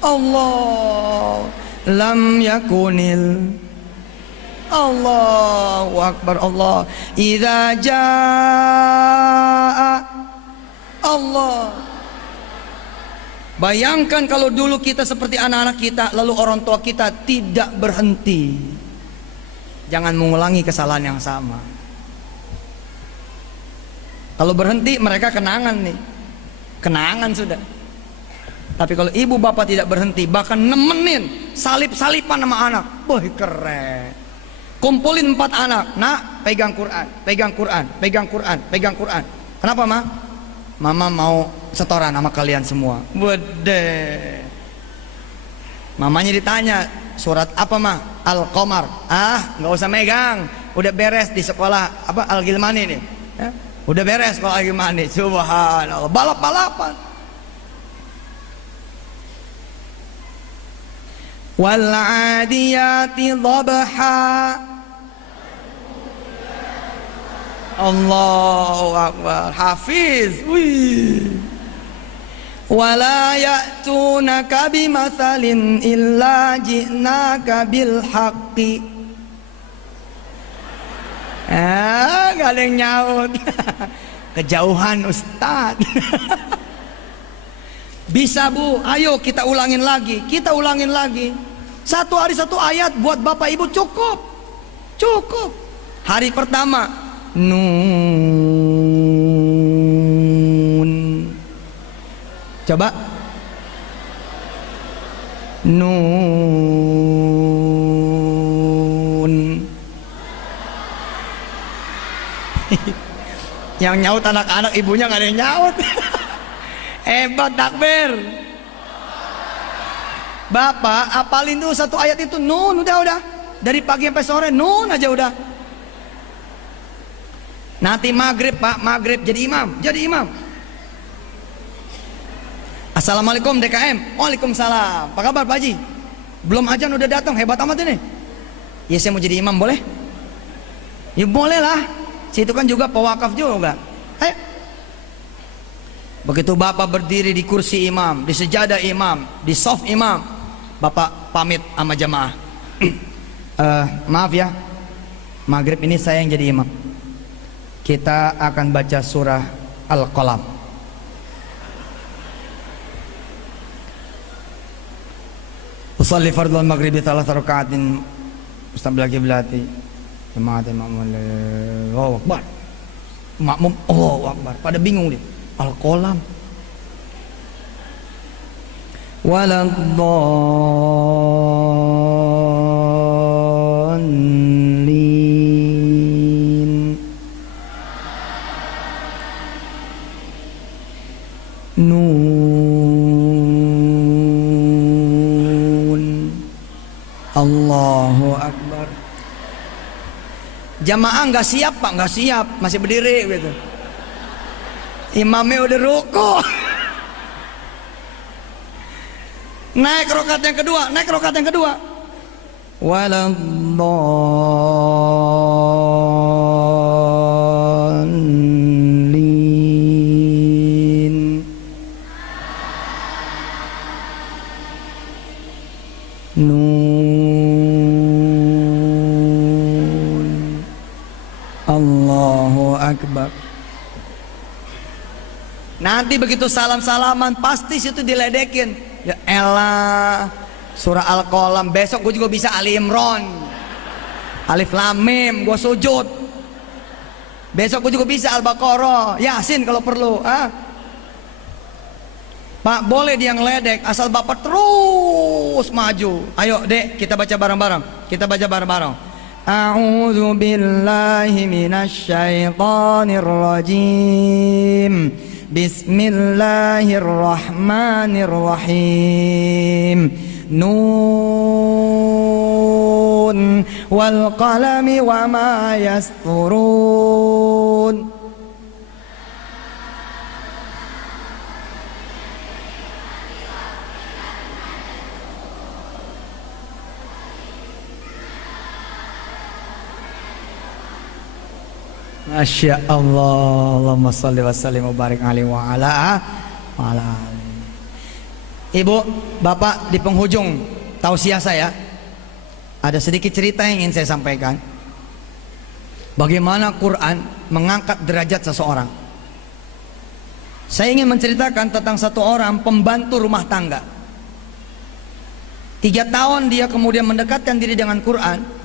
Allah. Lam yakunil. Allahu Akbar. Allah. Idza jaa. Allah. Bayangkan kalau dulu kita seperti anak-anak kita, lalu orang tua kita tidak berhenti. Jangan mengulangi kesalahan yang sama. Kalau berhenti mereka kenangan nih. Kenangan sudah. Tapi kalau ibu bapak tidak berhenti, bahkan nemenin, salip-salipan sama anak, boy keren. Kumpulin 4 anak, nak pegang Quran, pegang Quran, pegang Quran, pegang Quran. Kenapa Ma? Mama mau setoran sama kalian semua. Wede. Mamanya ditanya, surat apa Ma? Al-Qamar. Ah, nggak usah megang, udah beres di sekolah apa Al-Gilmani nih. Ya? Udah beres kalau Al-Gilmani. Subhanallah, balap-balapan. Wal 'adiyati dhabha. Allahu Akbar, hafiz. Wih. Wala ya'tunaka bimathalin illa ji'naka bil haqqi. Gak ada yang nyaut. Kejauhan Ustaz. Bisa Bu, ayo kita ulangin lagi. Kita ulangin lagi. 1 hari 1 ayat buat bapak ibu cukup. Cukup. Hari pertama Nun. Coba. Nun. Yang nyaut anak-anak, ibunya gak ada yang nyaut. Hebat, takbir. Bapak apalin dulu 1 ayat itu. Nun, udah. Dari pagi sampai sore nun aja udah. Nanti maghrib Pak, maghrib jadi imam. Assalamualaikum DKM. Waalaikumsalam. Apa kabar Pak Haji? Belum ajan udah datang, hebat amat ini. Ya saya mau jadi imam, boleh? Ya boleh lah. Situ kan juga pewakaf juga. Ayo. Begitu Bapak berdiri di kursi imam, di sejadah imam, di soft imam, Bapak pamit sama jamaah. Maaf ya, maghrib ini saya yang jadi imam. Kita akan baca surah Al-Qalam. Usalli fardhu al-maghribi 3 raka'atin mustabil qiblati. Jamaah Allahu Akbar. Makmum Allahu Akbar. Pada bingung dia. Al-Qalam. Waladhdallin. Allahu Akbar. Jamaah nggak siap Pak, nggak siap, masih berdiri gitu. Imamnya udah ruku. Naik rakaat yang kedua, naik rakaat yang kedua. Waladhdallin. Nun. Allahu Akbar. Nanti begitu salam-salaman pasti situ diledekin. Ya elah, surah Al-Qalam. Besok gue juga bisa Ali Imran, Alif Lam Mim, gue sujud. Besok gue juga bisa Al-Baqarah, Yasin kalau perlu. Pak, boleh dia ngeledek asal bapak terus maju. Ayo dek, kita baca bareng-bareng. Kita baca bareng-bareng. A'udzu billahi minasy syaithanir rajim. Bismillahirrahmanirrahim. Nun wal qalami wa ma yasturun. Masya Allah. Allahumma salli wa sallim wa barik alaihi wa ala alihi. Ibu, bapak, di penghujung tausiah saya ada sedikit cerita yang ingin saya sampaikan. Bagaimana Quran mengangkat derajat seseorang. Saya ingin menceritakan tentang satu orang pembantu rumah tangga. 3 tahun dia kemudian mendekatkan diri dengan Quran.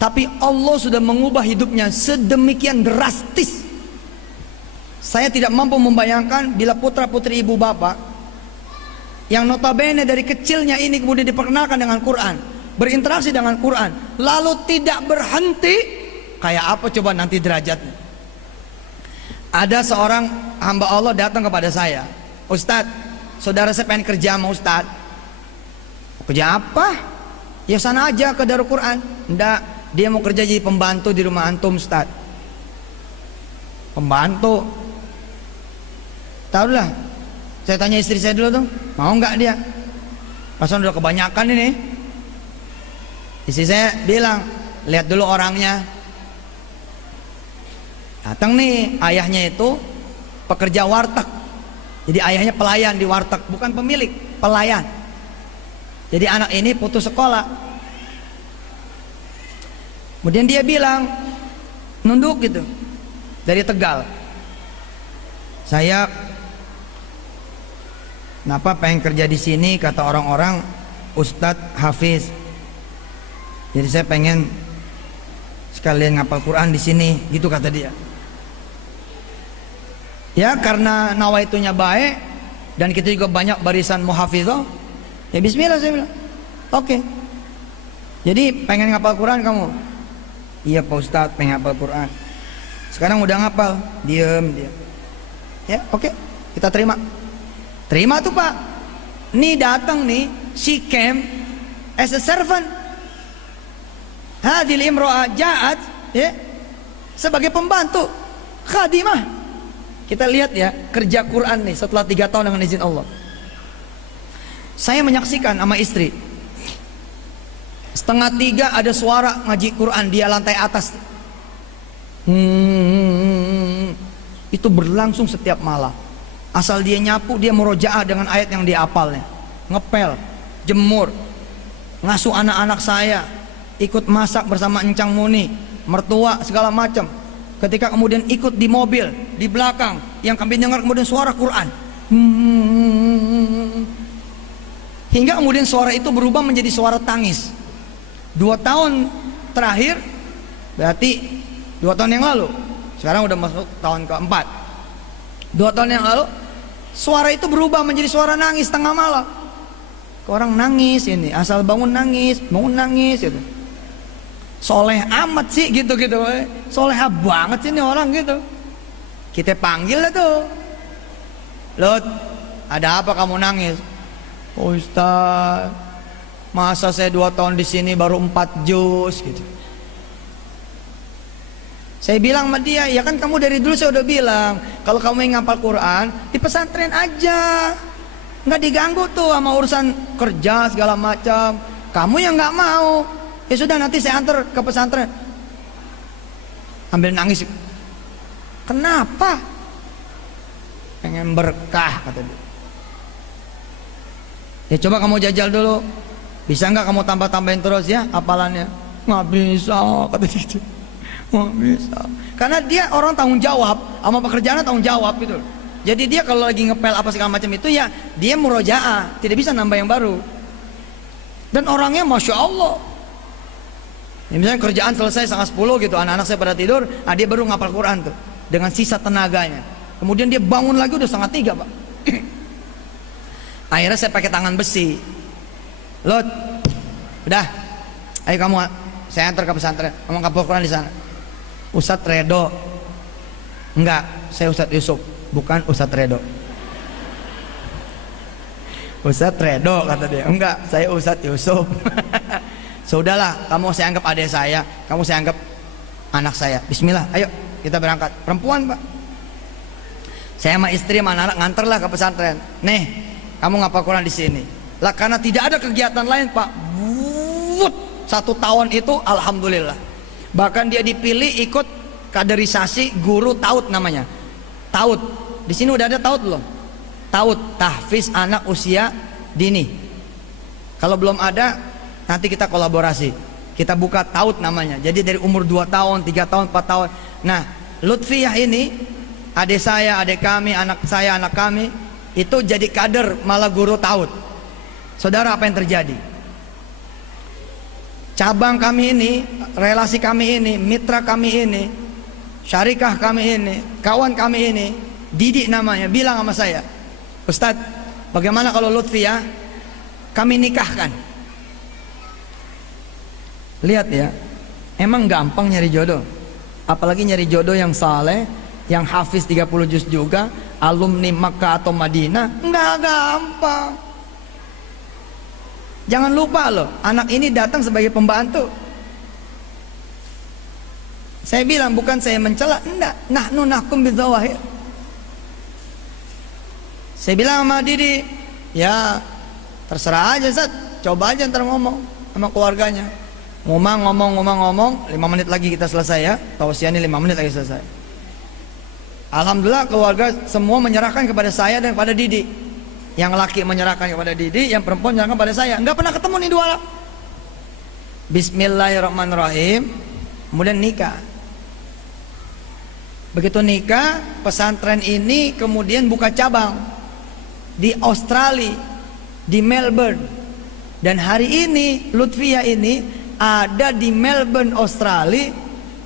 Tapi Allah sudah mengubah hidupnya sedemikian drastis. Saya tidak mampu membayangkan bila putra-putri ibu bapak yang notabene dari kecilnya ini kemudian diperkenalkan dengan Quran, berinteraksi dengan Quran, lalu tidak berhenti, kayak apa coba nanti derajatnya. Ada seorang hamba Allah datang kepada saya, Ustadz, saudara saya pengen kerja sama Ustadz. Kerja apa? Ya sana aja ke Darul Quran. Enggak, dia mau kerja jadi pembantu di rumah antum, Ustaz. Pembantu. Tahu lah. Saya tanya istri saya dulu tuh, mau nggak dia? Pasan udah kebanyakan ini. Istri saya bilang, lihat dulu orangnya. Datang nih, ayahnya itu pekerja warteg. Jadi ayahnya pelayan di warteg, bukan pemilik, pelayan. Jadi anak ini putus sekolah. Kemudian dia bilang, nunduk gitu, dari Tegal. Saya, kenapa pengen kerja di sini? Kata orang-orang, Ustadz Hafiz. Jadi saya pengen sekalian ngapal Quran di sini, gitu kata dia. Ya karena nawaitunya baik dan kita juga banyak barisan muhafizah. Ya Bismillah saya bilang, oke. Jadi pengen ngapal Quran kamu? Iya Pak Ustadz, pengen ngapal Quran. Sekarang udah ngapal, diem dia. Ya oke, kita terima. Terima tuh Pak. Nih datang nih, she came as a servant. Hadil imro'ah ja'at, ya, sebagai pembantu, khadimah. Kita lihat ya kerja Quran nih setelah 3 tahun dengan izin Allah. Saya menyaksikan sama istri. 2:30 ada suara ngaji Quran di lantai atas. Itu berlangsung setiap malam. Asal dia nyapu, dia murojaah dengan ayat yang dia hafalnya. Ngepel, jemur, ngasuh anak-anak saya, ikut masak bersama Encang Muni, mertua segala macam. Ketika kemudian ikut di mobil di belakang, yang kami dengar kemudian suara Quran. Hingga kemudian suara itu berubah menjadi suara tangis. 2 tahun terakhir, berarti 2 tahun yang lalu, sekarang udah masuk tahun keempat. 2 tahun yang lalu, suara itu berubah menjadi suara nangis tengah malam. Orang nangis ini, asal bangun nangis gitu. Soleh amat sih gitu. Soleh banget sih ini orang gitu. Kita panggil lah tuh. Lut, ada apa kamu nangis? Oh, Ustaz, Masa saya 2 tahun di sini baru 4 juz gitu. Saya bilang sama dia, ya kan kamu dari dulu saya udah bilang, kalau kamu yang ngapal Quran di pesantren aja, nggak diganggu tuh sama urusan kerja segala macam. Kamu yang nggak mau, ya sudah nanti saya antar ke pesantren. Ambil nangis. Kenapa? Pengen berkah kata dia. Ya coba kamu jajal dulu. Bisa nggak kamu tambah-tambahin terus ya hafalannya? Nggak bisa kata dia gitu. Nggak bisa. Karena dia orang tanggung jawab, sama pekerjaannya tanggung jawab gitu. Jadi dia kalau lagi ngepel apa segala macam itu ya dia murojaah, tidak bisa nambah yang baru. Dan orangnya masya Allah. Ya, misalnya kerjaan selesai 9:30 gitu, anak-anak saya pada tidur, dia baru ngapal Quran tuh dengan sisa tenaganya. Kemudian dia bangun lagi udah 2:30 Pak. Akhirnya saya pakai tangan besi. Lot, udah, ayo kamu, saya antar ke pesantren, kamu ngapal Quran di sana. Ustadz Redo. Enggak, saya Ustadz Yusuf, bukan Ustadz Redo. Ustadz Redo kata dia. Enggak, saya Ustadz Yusuf. Sudahlah, kamu saya anggap adik saya, kamu saya anggap anak saya. Bismillah, ayo kita berangkat. Perempuan Pak. Saya sama istri sama anak-anak nganterlah ke pesantren. Nih, kamu ngapal Quran di sini. Lah karena tidak ada kegiatan lain Pak. 1 tahun itu alhamdulillah. Bahkan dia dipilih ikut kaderisasi guru taut namanya. Taut. Di sini udah ada taut belum? Taut, tahfiz anak usia dini. Kalau belum ada, nanti kita kolaborasi. Kita buka taut namanya. Jadi dari umur 2 tahun, 3 tahun, 4 tahun. Nah, Lutfiyah ini, adik saya, adik kami, anak saya, anak kami, itu jadi kader malah guru taut. Saudara, apa yang terjadi? Cabang kami ini, relasi kami ini, mitra kami ini, syarikah kami ini, kawan kami ini, Didi namanya, bilang sama saya, Ustadz, bagaimana kalau Lutfiyah kami nikahkan? Lihat ya, emang gampang nyari jodoh. Apalagi nyari jodoh yang saleh, yang hafiz 30 juz juga, alumni Makkah atau Madinah, nggak gampang. Jangan lupa loh, anak ini datang sebagai pembantu. Saya bilang bukan saya mencela, enggak, nahnu nahkum bidzawahir. Saya bilang sama Didi, ya terserah aja Zat, coba aja ntar ngomong sama keluarganya. Ngomong, 5 menit lagi kita selesai ya. Tausiahnya 5 menit lagi selesai. Alhamdulillah keluarga semua menyerahkan kepada saya dan kepada Didi. Yang laki menyerahkan kepada Didi, yang perempuan menyerahkan pada saya. Enggak pernah ketemu nih 2 orang. Bismillahirrahmanirrahim. Kemudian nikah. Begitu nikah, pesantren ini kemudian buka cabang di Australia, di Melbourne. Dan hari ini Lutfiyah ini ada di Melbourne, Australia,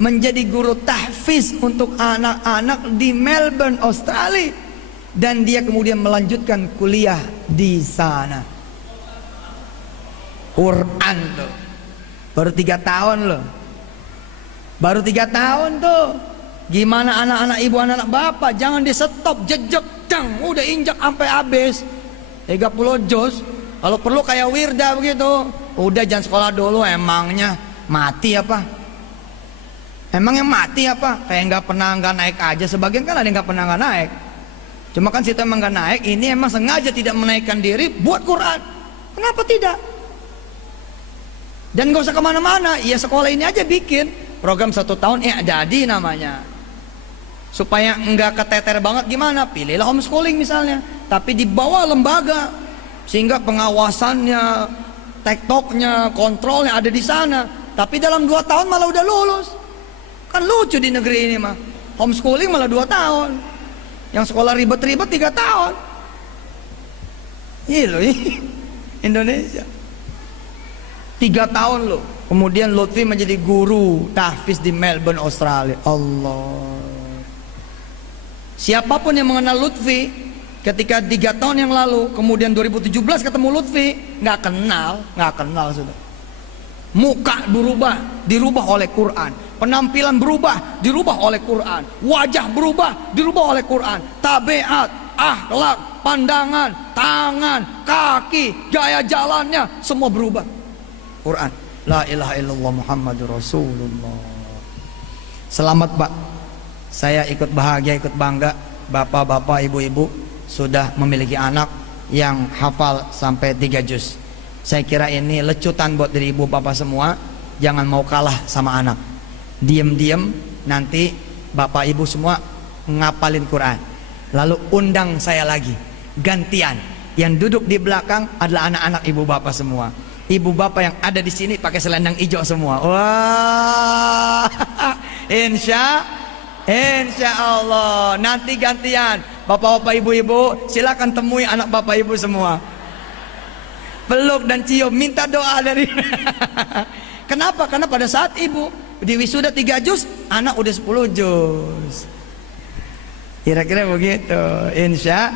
menjadi guru tahfiz untuk anak-anak di Melbourne, Australia. Dan dia kemudian melanjutkan kuliah di sana. Quran tuh. Baru 3 tahun loh. Baru 3 tahun tuh. Gimana anak-anak ibu, anak-anak bapak, jangan di stop, jejak, dang, udah injak sampai habis. 30 juz. Kalau perlu kayak Wirda begitu. Udah jangan sekolah dulu, emangnya mati apa? Emangnya mati apa? Kayak nggak naik aja. Sebagian kan ada yang nggak pernah nggak naik. Cuma kan situ emang gak naik, ini emang sengaja tidak menaikkan diri buat Quran. Kenapa tidak? Dan gak usah kemana-mana, ya sekolah ini aja bikin program 1 tahun, jadi namanya. Supaya enggak keteter banget gimana? Pilihlah homeschooling misalnya, tapi di bawah lembaga, sehingga pengawasannya, tektoknya, kontrolnya ada di sana. Tapi dalam 2 tahun malah udah lulus. Kan lucu di negeri ini mah. Homeschooling malah 2 tahun. Yang sekolah ribet-ribet 3 tahun. Iya loh, Indonesia 3 tahun loh. Kemudian Lutfi menjadi guru tahfiz di Melbourne, Australia. Allah. Siapapun yang mengenal Lutfi ketika 3 tahun yang lalu, kemudian 2017 ketemu Lutfi, nggak kenal sudah. Muka dirubah oleh Quran. Penampilan berubah, dirubah oleh Quran. Wajah berubah, dirubah oleh Quran. Tabiat, akhlak, pandangan, tangan, kaki, gaya jalannya semua berubah. Quran, la ilaha illallah Muhammadur Rasulullah. Selamat Pak, saya ikut bahagia, ikut bangga. Bapak-bapak, ibu-ibu sudah memiliki anak yang hafal sampai 3 juz. Saya kira ini lecutan buat diri ibu bapak semua. Jangan mau kalah sama anak. Diam-diam nanti bapak ibu semua ngapalin Quran. Lalu undang saya lagi, gantian. Yang duduk di belakang adalah anak-anak ibu bapak semua. Ibu bapak yang ada di sini pakai selendang hijau semua. Wah, insya Allah nanti gantian. Bapak-bapak, ibu-ibu, silakan temui anak bapak ibu semua. Peluk dan cium, minta doa dari. Kenapa? Karena pada saat ibu di wisuda 3 juz, anak udah 10 juz. Kira-kira begitu, insya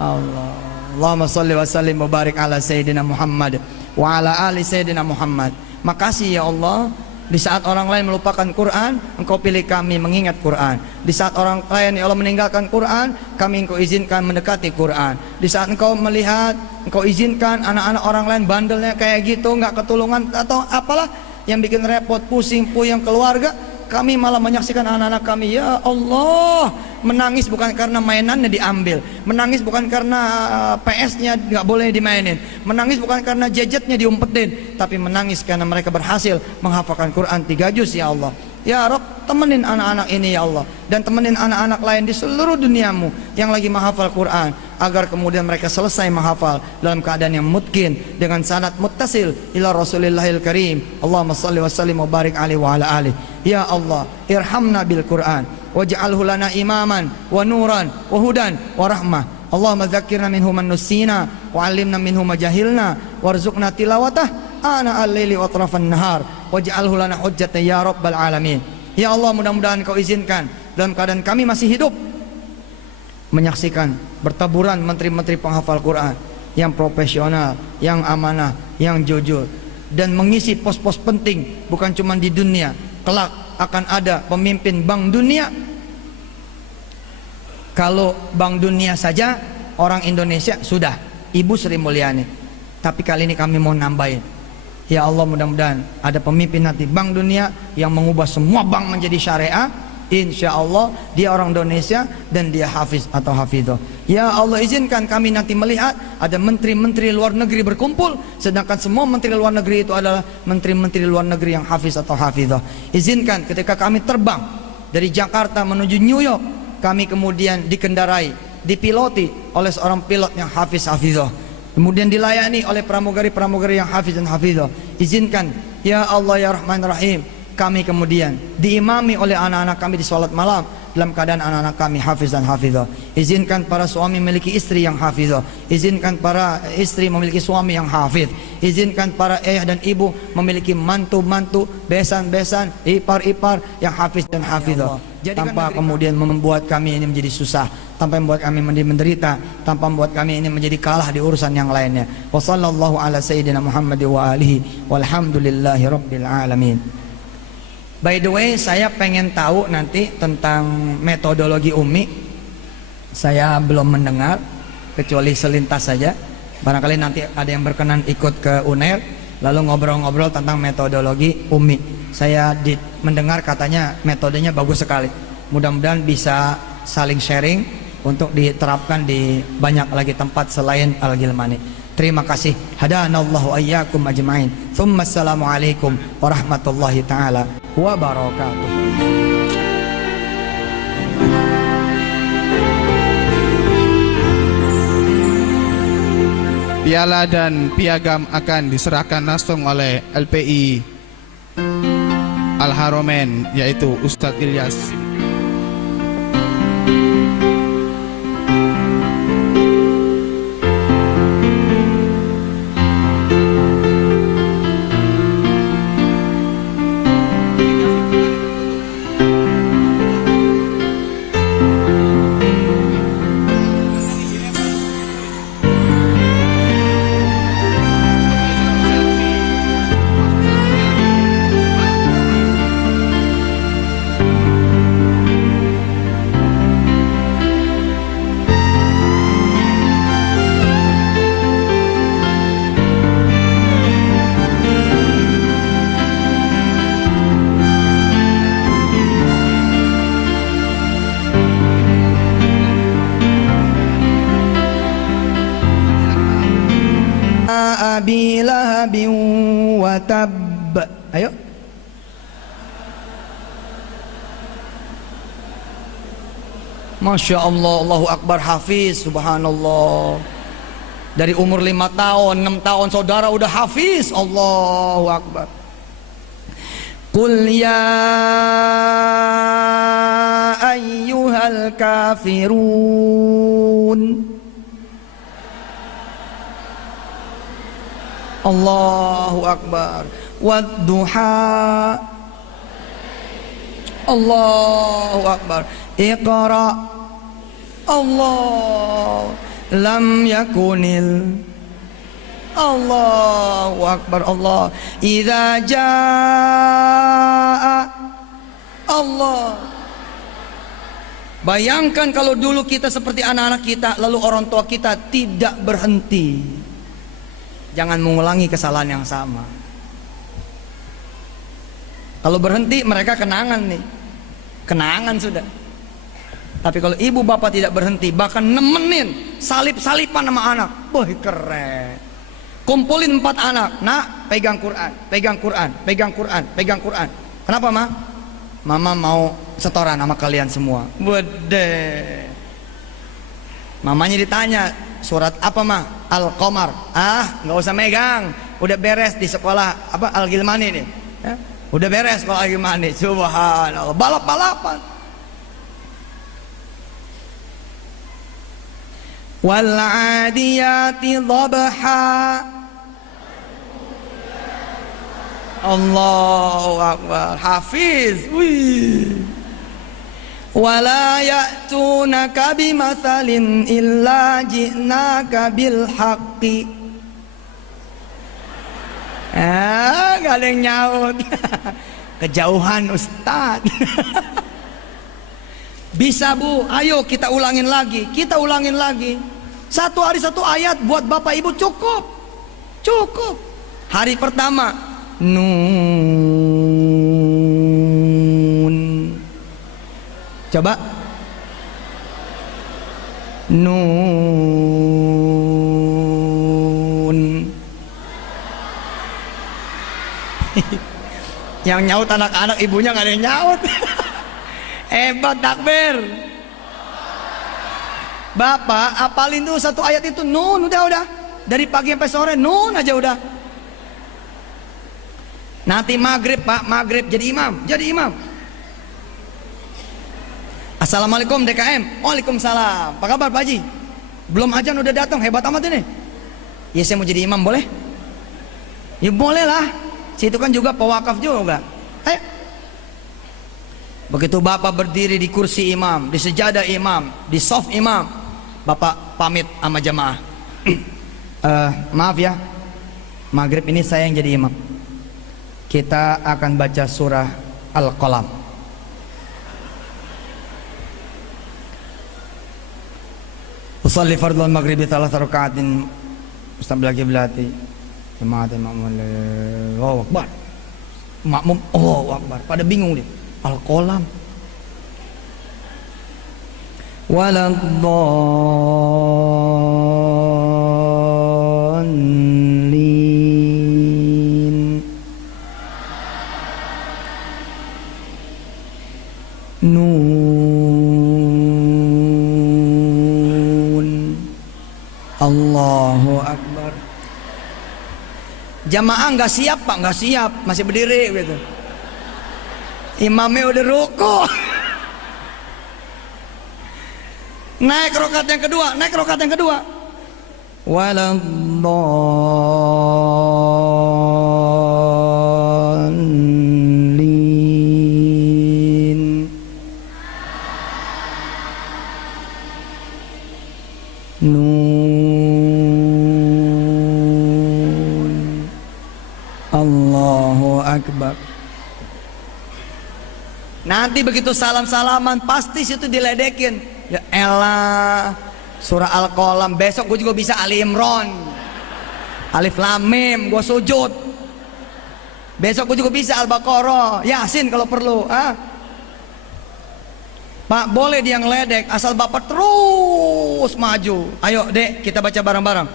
Allah. Allahumma salli wa sallim wa barik ala Sayyidina Muhammad wa ala ali Sayyidina Muhammad. Makasih ya Allah, di saat orang lain melupakan Quran, Engkau pilih kami mengingat Quran. Di saat orang lain ya Allah meninggalkan Quran, kami Engkau izinkan mendekati Quran. Di saat Engkau melihat, Engkau izinkan anak-anak orang lain bandelnya kayak gitu, nggak ketulungan atau apalah yang bikin repot, pusing, puyeng keluarga, kami malah menyaksikan anak-anak kami, ya Allah, menangis bukan karena mainannya diambil, menangis bukan karena PS-nya nggak boleh dimainin, menangis bukan karena gadgetnya diumpetin, tapi menangis karena mereka berhasil menghafalkan Quran 3 juz ya Allah. Ya Rob, temenin anak-anak ini ya Allah, dan temenin anak-anak lain di seluruh duniamu yang lagi menghafal Quran, agar kemudian mereka selesai menghafal dalam keadaan yang mutkin dengan sanad muttasil ila Rasulillahil Karim. Allahumma salli wa sallim wa barik alaihi wa ala alihi. Ya Allah, irhamna bil Quran waj'alhu lana imaman wa nuran wa hudan wa rahmah. Allahumma dzakkirna minhu man nusina wa 'allimna minhu ma jahilna warzuqna tilawatah ana al-laili wa atrafan nahar waj'alhu lana hujjatan ya rabbal alamin. Ya Allah, mudah-mudahan Kau izinkan dalam keadaan kami masih hidup menyaksikan bertaburan menteri-menteri penghafal Quran yang profesional, yang amanah, yang jujur, dan mengisi pos-pos penting bukan cuma di dunia. Kelak akan ada pemimpin Bank Dunia. Kalau Bank Dunia saja orang Indonesia sudah Ibu Sri Mulyani, tapi kali ini kami mau nambahin. Ya Allah, mudah-mudahan ada pemimpin nanti Bank Dunia yang mengubah semua bank menjadi syariah. Insya Allah dia orang Indonesia dan dia hafiz atau hafidhah. Ya Allah, izinkan kami nanti melihat ada menteri-menteri luar negeri berkumpul, sedangkan semua menteri luar negeri itu adalah menteri-menteri luar negeri yang hafiz atau hafidhah. Izinkan ketika kami terbang dari Jakarta menuju New York, kami kemudian dikendarai, dipiloti oleh seorang pilot yang hafiz hafidhah, kemudian dilayani oleh pramugari-pramugari yang hafiz dan hafidhah. Izinkan ya Allah ya Rahman Rahim, kami kemudian diimami oleh anak-anak kami di sholat malam dalam keadaan anak-anak kami hafiz dan hafizah. Izinkan para suami memiliki istri yang hafizah, izinkan para istri memiliki suami yang hafiz, izinkan para ayah dan ibu memiliki mantu-mantu, besan-besan, ipar-ipar yang hafiz dan hafizah. Tanpa kemudian membuat kami ini menjadi susah, tanpa membuat kami menjadi menderita, tanpa membuat kami ini menjadi kalah di urusan yang lainnya. Wa sallallahu ala sayyidina Muhammad wa alihi walhamdulillahi rabbil alamin. By the way, saya pengen tahu nanti tentang metodologi Umi. Saya belum mendengar, kecuali selintas saja. Barangkali nanti ada yang berkenan ikut ke UNER, lalu ngobrol-ngobrol tentang metodologi Umi. Saya mendengar katanya metodenya bagus sekali. Mudah-mudahan bisa saling sharing untuk diterapkan di banyak lagi tempat selain Al-Gilmani. Terima kasih. Hadanallahu ayyakum ajma'in. Tsumma assalamualaikum warahmatullahi taala wabarakatuh. Piala dan piagam akan diserahkan langsung oleh LPI Al-Haramain, yaitu Ustadz Ilyas. Abi Lahabin wa tabb. Ayo. Masya Allah, Allahu Akbar, hafiz, subhanallah. Dari umur 5 tahun, 6 tahun saudara udah hafiz. Allahu Akbar. Qul ya ayyuhal kafirun. Allahu Akbar. Wadduha. Allahu Akbar. Iqra. Allah. Lam yakunil. Allahu Akbar. Allah. Idza jaa. Allah. Bayangkan kalau dulu kita seperti anak-anak kita, lalu orang tua kita tidak berhenti. Jangan mengulangi kesalahan yang sama. Kalau berhenti mereka kenangan nih. Kenangan sudah. Tapi kalau ibu bapak tidak berhenti, bahkan nemenin, salip-salipan sama anak, wah keren. Kumpulin 4 anak, nak pegang Quran, pegang Quran, pegang Quran, pegang Quran. Kenapa ma? Mama mau setoran sama kalian semua. Wede. Mamanya ditanya, surat apa ma? Al-Qamar. Ah, nggak usah megang, udah beres di sekolah apa Al-Gilmani nih. Ya? Udah beres kalau Al-Gilmani. Subhanallah, balap-balapan. Wal 'adiyati dhabha. Allahu Akbar, hafiz. Wih. Wala ya'tunaka bimathalin illa ji'naka bil haqqi. Gak ada yang nyaut. Kejauhan Ustaz. Bisa bu, ayo kita ulangin lagi. Kita ulangin lagi. 1 hari 1 ayat buat bapak ibu cukup. Cukup. Hari pertama Nun. Coba. Nun. Yang nyaut anak-anak, ibunya nggak ada yang nyaut. Hebat, takbir. Bapak apalin tuh 1 ayat itu Nun, udah. Dari pagi sampai sore Nun aja udah. Nanti maghrib pak, maghrib jadi imam. Assalamualaikum DKM. Waalaikumsalam. Apa kabar Pak Haji? Belum ajan udah datang, hebat amat ini. Ya saya mau jadi imam, boleh? Ya boleh lah. Situ kan juga pewakaf juga. Ayo. Begitu bapak berdiri di kursi imam, di sejadah imam, di soft imam, bapak pamit sama jamaah. Maaf ya, maghrib ini saya yang jadi imam. Kita akan baca surah Al-Qalam. Usalli fardhu al-maghribi 3 raka'atin mustabil qiblati. Jamaah makmum. Allahu Akbar. Makmum Allahu Akbar. Pada bingung dia. Al-Qalam. Waladhdallin. Nun. Allahu Akbar. Jamaah nggak siap pak, nggak siap, masih berdiri gitu. Imamnya udah ruku. Naik rakaat yang kedua. Waladhdallin. Nun. Allahu Akbar. Nanti begitu salam-salaman pasti situ diledekin. Ya elah, surah Al-Qalam. Besok gue juga bisa Ali Imran, Alif Lam Mim, gue sujud. Besok gue juga bisa Al-Baqarah, Yasin kalau perlu. Pak boleh dia ngeledek asal bapak terus maju. Ayo dek, kita baca bareng-bareng.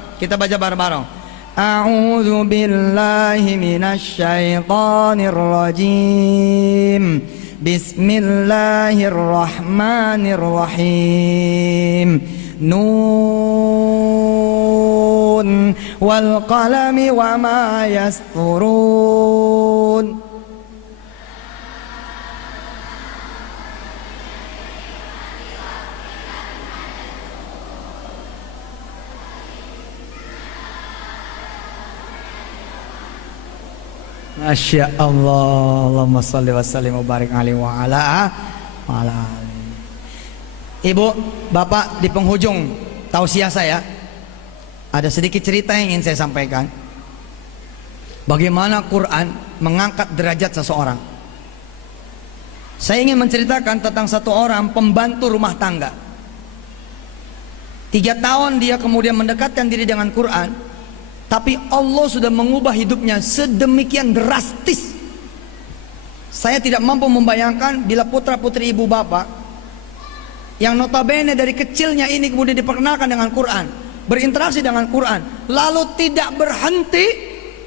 A'udzu billahi minasy syaithanir rajim. Bismillahirrahmanirrahim. Nun wal qalami wa ma yasturun. Masya Allah, Allahumma salli wa sallim wa barik alaihi wa ala alihi. Ibu, bapak, di penghujung tausiah saya ada sedikit cerita yang ingin saya sampaikan. Bagaimana Quran mengangkat derajat seseorang. Saya ingin menceritakan tentang satu orang pembantu rumah tangga. 3 tahun dia kemudian mendekatkan diri dengan Quran. Tapi Allah sudah mengubah hidupnya sedemikian drastis. Saya tidak mampu membayangkan bila putra-putri ibu bapak yang notabene dari kecilnya ini kemudian diperkenalkan dengan Quran, berinteraksi dengan Quran, lalu tidak berhenti,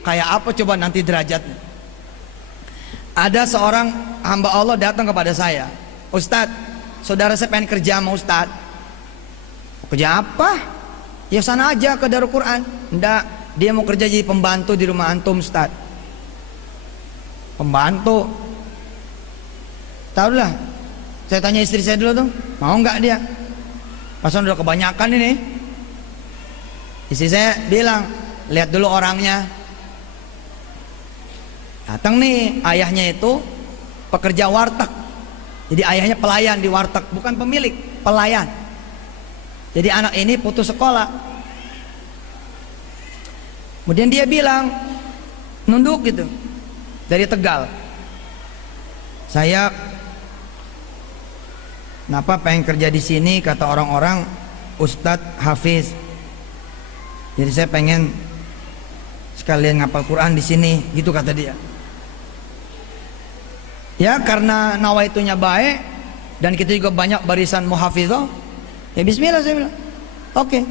kayak apa coba nanti derajatnya. Ada seorang hamba Allah datang kepada saya, Ustadz, saudara saya pengen kerja sama Ustadz. Kerja apa? Ya sana aja ke Darul Quran. Enggak, dia mau kerja jadi pembantu di rumah antum, Ustaz. Pembantu. Tahulah. Saya tanya istri saya dulu tuh, mau nggak dia? Pasal udah kebanyakan ini. Istri saya bilang, lihat dulu orangnya. Datang nih, ayahnya itu pekerja warteg. Jadi ayahnya pelayan di warteg, bukan pemilik, pelayan. Jadi anak ini putus sekolah. Kemudian dia bilang, nunduk gitu, dari Tegal. Saya kenapa pengen kerja di sini, kata orang-orang Ustadz Hafiz. Jadi saya pengen sekalian ngapal Quran di sini, gitu kata dia. Ya karena nawaitunya baik dan kita juga banyak barisan muhafizah. Ya bismillah saya bilang. Oke.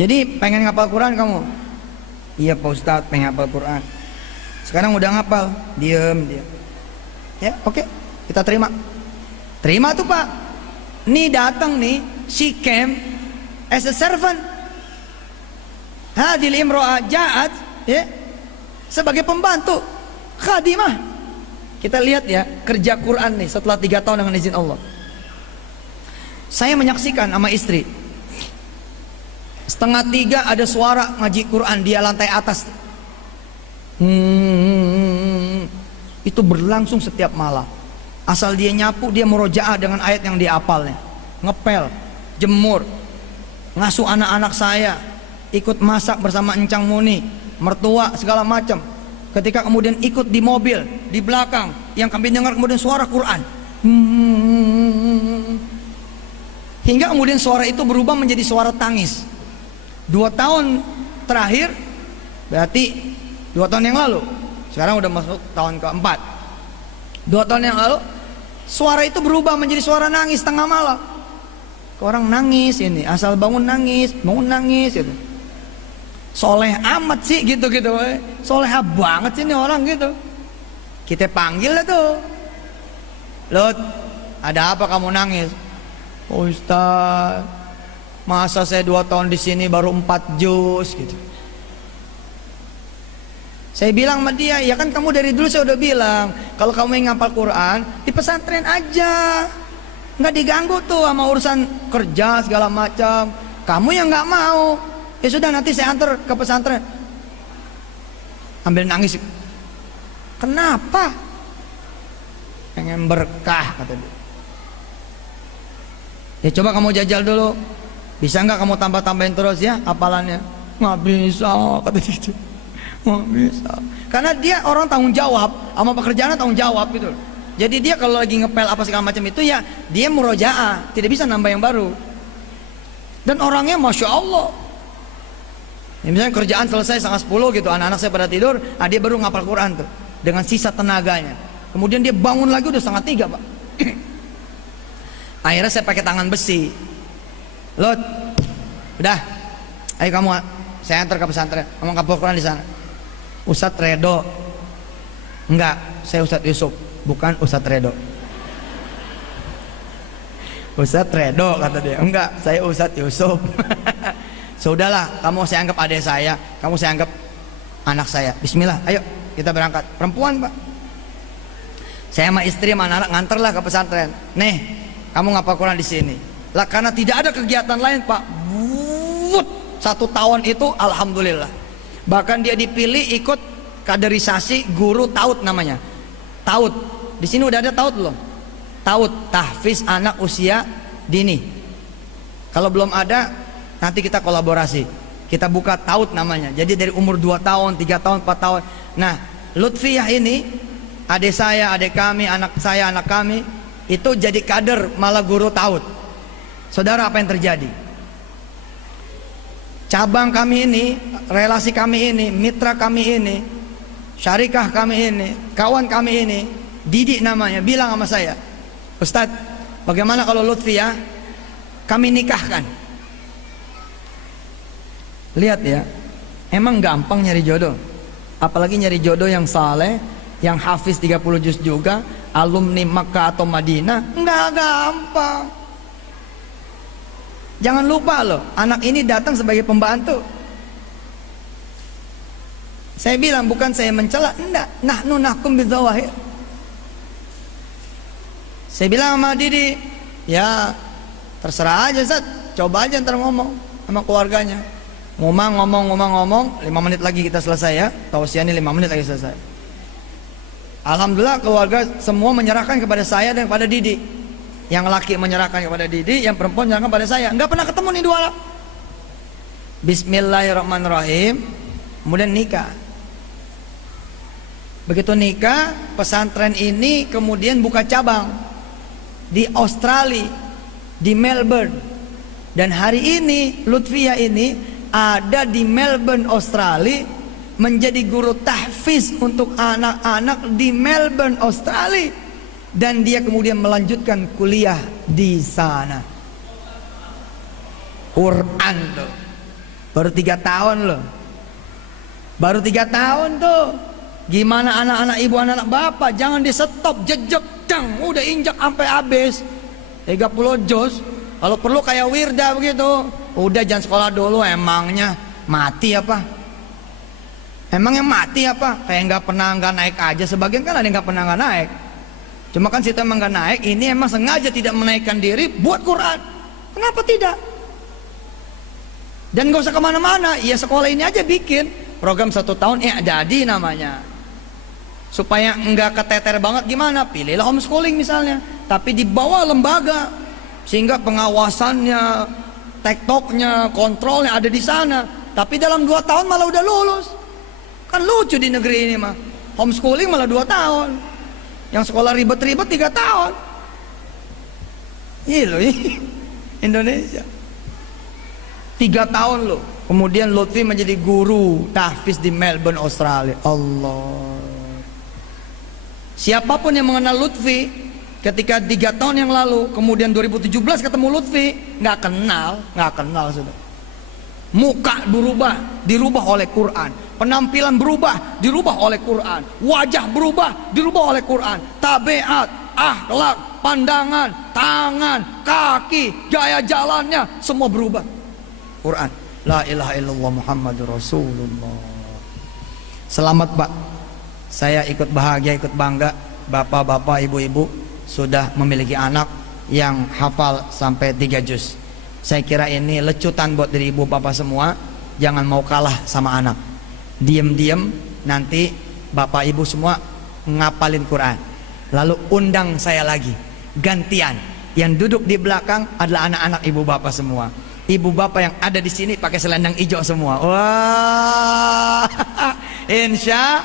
Jadi pengen ngapal Quran kamu? Iya Pak Ustadz, pengen ngapal Quran. Sekarang udah ngapal, diem. Ya oke, kita terima. Terima tuh Pak. Nih datang nih, she came as a servant. Hadil imro'ah ja'at, ya, sebagai pembantu, khadimah. Kita lihat ya, kerja Quran nih setelah 3 tahun dengan izin Allah. Saya menyaksikan sama istri, 2:30 ada suara ngaji Quran di lantai atas. Itu berlangsung setiap malam. Asal dia nyapu, dia murojaah dengan ayat yang dia hafalnya. Ngepel, jemur, ngasuh anak-anak saya, ikut masak bersama Encang Muni, mertua segala macam. Ketika kemudian ikut di mobil, di belakang, yang kami dengar kemudian suara Quran. Hingga kemudian suara itu berubah menjadi suara tangis. 2 tahun terakhir, berarti 2 tahun yang lalu. Sekarang udah masuk tahun keempat. 2 tahun yang lalu, suara itu berubah menjadi suara nangis tengah malam. Orang nangis ini, asal bangun nangis gitu. Soleh amat sih gitu. Soleh banget sih ini orang gitu. Kita panggil lah tuh. Lut, ada apa kamu nangis? Oh, Ustaz, masa saya 2 tahun di sini baru 4 juz gitu. Saya bilang sama dia, ya kan kamu dari dulu saya udah bilang, kalau kamu ingin ngapal Quran di pesantren aja, nggak diganggu tuh sama urusan kerja segala macam. Kamu yang nggak mau, ya sudah nanti saya antar ke pesantren. Ambil nangis. Kenapa? Pengen berkah kata dia. Ya coba kamu jajal dulu. Bisa nggak kamu tambah-tambahin terus ya hafalannya? Nggak bisa kata dia. Nggak bisa. Karena dia orang tanggung jawab, sama pekerjaannya tanggung jawab gitu. Jadi dia kalau lagi ngepel apa segala macam itu ya dia murojaah, tidak bisa nambah yang baru. Dan orangnya masya Allah. Ya, misalnya kerjaan selesai 9:30 gitu, anak-anak saya pada tidur, dia baru ngapal Quran tuh dengan sisa tenaganya. Kemudian dia bangun lagi udah 2:30 Pak. Akhirnya saya pakai tangan besi. Lot, udah, ayo kamu saya antar ke pesantren, ngomong kapal Quran di sana. Ustadz Redo. Enggak, saya Ustadz Yusuf, bukan Ustadz Redo. Ustadz Redo kata dia. Enggak, saya Ustadz Yusuf. Sudahlah, kamu saya anggap adik saya, kamu saya anggap anak saya. Bismillah, ayo kita berangkat. Perempuan, Pak. Saya sama istri sama anak nganterlah ke pesantren. Nih, kamu ngapal Quran di sini. Lah karena tidak ada kegiatan lain, Pak. 1 tahun itu alhamdulillah. Bahkan dia dipilih ikut kaderisasi guru taut namanya. Taut. Di sini udah ada taut belum? Taut, tahfiz anak usia dini. Kalau belum ada, nanti kita kolaborasi. Kita buka taut namanya. Jadi dari umur 2 tahun, 3 tahun, 4 tahun. Nah, Lutfiyah ini, adik saya, adik kami, anak saya, anak kami, itu jadi kader malah guru taut. Saudara, apa yang terjadi? Cabang kami ini, relasi kami ini, mitra kami ini, syarikah kami ini, kawan kami ini, Didik namanya, bilang sama saya, Ustadz, bagaimana kalau Lutfiyah kami nikahkan? Lihat ya, emang gampang nyari jodoh. Apalagi nyari jodoh yang saleh, yang hafiz 30 juz juga, alumni Makkah atau Madinah, nggak gampang. Jangan lupa loh, anak ini datang sebagai pembantu. Saya bilang bukan saya mencela, enggak, nahnu nahkum bidzawahir. Saya bilang sama Didi, ya terserah aja Ustaz, coba aja ntar ngomong sama keluarganya. Ngomong, 5 menit lagi kita selesai ya. Tausiah ini 5 menit lagi selesai. Alhamdulillah keluarga semua menyerahkan kepada saya dan kepada Didi. Yang laki menyerahkan kepada Didi, yang perempuan menyerahkan kepada saya. Enggak pernah ketemu nih dua orang. Bismillahirrahmanirrahim. Kemudian nikah. Begitu nikah, pesantren ini kemudian buka cabang di Australia, di Melbourne. Dan hari ini Lutfiyah ini ada di Melbourne, Australia, menjadi guru tahfiz untuk anak-anak di Melbourne, Australia. Dan dia kemudian melanjutkan kuliah di sana. Quran tuh. Baru 3 tahun loh. Baru 3 tahun tuh. Gimana anak-anak ibu, anak-anak bapak, jangan di stop, jejak, dang, udah injak sampai habis 30 juz. Kalau perlu kayak Wirda begitu. Udah jangan sekolah dulu, emangnya mati apa? Emangnya mati apa? Kayak nggak naik aja. Sebagian kan ada yang nggak pernah nggak naik. Cuma kan situ emang nggak naik. Ini emang sengaja tidak menaikkan diri buat Quran. Kenapa tidak? Dan nggak usah kemana-mana. Ya sekolah ini aja bikin program 1 tahun. Jadi namanya. Supaya nggak keteter banget gimana? Pilihlah homeschooling misalnya. Tapi di bawah lembaga. Sehingga pengawasannya, tektoknya, kontrolnya ada di sana. Tapi dalam 2 tahun malah udah lulus. Kan lucu di negeri ini mah. Homeschooling malah 2 tahun. Yang sekolah ribet-ribet 3 tahun. Iya loh, Indonesia 3 tahun loh. Kemudian Lutfi menjadi guru tahfiz di Melbourne, Australia. Allah. Siapapun yang mengenal Lutfi ketika 3 tahun yang lalu, kemudian 2017 ketemu Lutfi, nggak kenal sudah. Muka berubah, dirubah oleh Quran. Penampilan berubah, dirubah oleh Quran. Wajah berubah, dirubah oleh Quran. Tabiat, akhlak, pandangan, tangan, kaki, gaya jalannya, semua berubah. Quran. La ilaha illallah Muhammadur Rasulullah. Selamat Pak. Saya ikut bahagia, ikut bangga. Bapak-bapak, ibu-ibu sudah memiliki anak yang hafal sampai 3 juz. Saya kira ini lecutan buat diri ibu bapak semua. Jangan mau kalah sama anak. Diam-diam nanti bapak ibu semua ngapalin Quran. Lalu undang saya lagi, gantian. Yang duduk di belakang adalah anak-anak ibu bapak semua. Ibu bapak yang ada di sini pakai selendang hijau semua. Wah, insya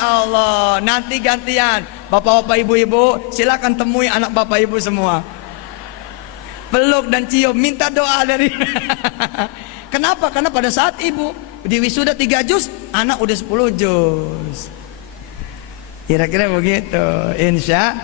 Allah nanti gantian. Bapak-bapak, ibu-ibu, silakan temui anak bapak ibu semua. Peluk dan cium, minta doa dari. Kenapa? Karena pada saat ibu di wisuda 3 juz, anak udah 10 juz. Kira-kira begitu. Insya